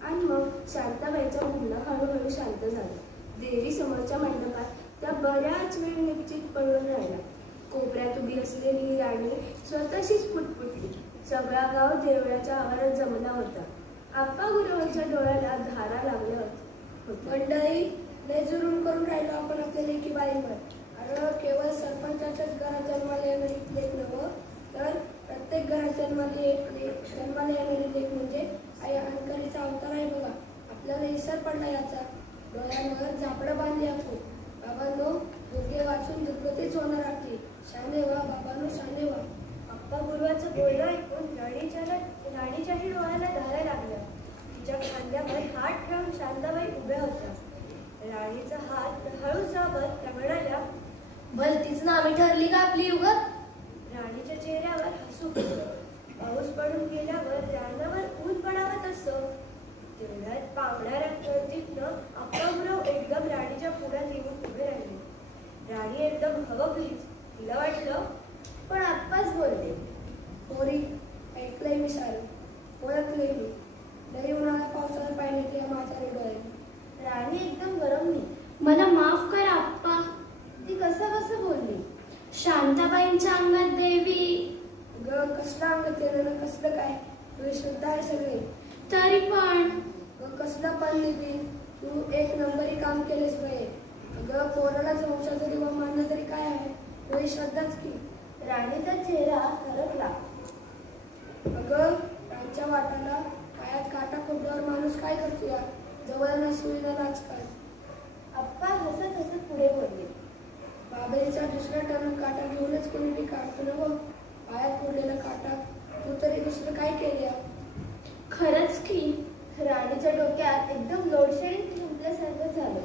आणि मग शांताबाईचा बोलणं हळूहळू शांत झालं. देवी समोरच्या मंडपात त्या बऱ्याच वेळ निश्चित पडून राहिला. कोपऱ्यात उभी असलेली राणी स्वतःशीच पुटपुटली. सगळा गाव देवळाच्या आवारात जमला होता. आप्पा गुरुवांच्या डोळ्याला धारा लागल्या होत्या. मंडळी, बेजुरून करून राहिलो आपण आपल्या लेकी बाईवर. अरे केवळ सरपंचाच्याच घरात जन्माला येणारी लेख नव्हतं, तर प्रत्येक घरात जन्माला येणारी लेख म्हणजे आई अंकारीचा अवतार आहे बघा. आपल्याला इसर पडला याचा. डोळ्यांवर झापडं बांधली आपण. बाबांनो, योग्य वाचून दुर्गतीच होणार आपली. शाने व्हा बाबांनो, शाने व्हा. आप्पा गुरुवाचं बोलणं ऐकून राणीच्याही डोळ्याला धारा लागल्या. तिच्या खांद्यावर हात ठेवून शांताबाई उभ्या होत्या. राणीचा हात हळूच दाबत त्या म्हणाल्या, भलतीच नावे ठरली का आपली युगत? राणीच्या चेहऱ्यावर हसू होतं. पाऊस पडून गेल्यावर रानावर ऊन पडावं तसं. तेवढ्यात पांगड्या रक्तदीपनं आप्पा गुरव एकदम राणीच्या पुढ्यात येऊन उभे राहिले. राणी एकदम हवकलीच. तिला वाटलं, पण आप्पाच बोलले. पोरी, ऐकलंय मी सारं, ओळखलंय मी. लई उन्हाळ्या पावसाला पाहिजे या म्हातारी डोळ्याने. राणी एकदम गरमली. मला माफ करा आप्पा. ती कसं बोलली? शांताबाईंच्या अंगात देवी. ग कसलं अंग तेलं कसलं काय? तुझी श्रद्धा आहे सगळी. तरी पण कसलं पण लिपी, तू एक नंबरी काम केलेस बाई. अगं पोरालाच वंशाचा दिवा मानलं तरी काय आहे, तुझी श्रद्धाच की. राणीचा चेहरा हरकला. अगं राणीच्या वाटाला पायात काटा खोडल्यावर माणूस काय करतो या? जवळ नसुईला आजकाल. आप्पा हसत पुढे बोलले. बाबरीचा दुसरा टर्न काटा घेऊनच कोणी बी काढतो ना गं. पायात खोडलेला काटा, तू तरी दुसरं काय केलं? खरंच की. राणीच्या डोक्यात एकदम लोडशेडिंग संपल्यासारखं झालं.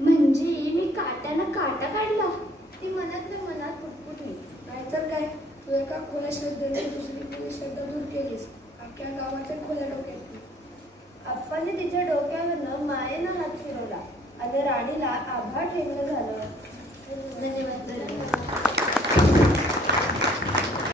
म्हणजे मी काट्यानं काटा काढला? ती मनात पुटपुटली. नाहीतर काय, तू एका खोल्या श्रद्धेने दुसरी श्रद्धा दूर केलीस. अख्ख्या गावाच्या खोल्या डोक्यात. आप्पाने तिच्या डोक्यावरनं मायेनं हात फिरवला आणि राणीला आभाळ ठेवलं झालं. धन्यवाद.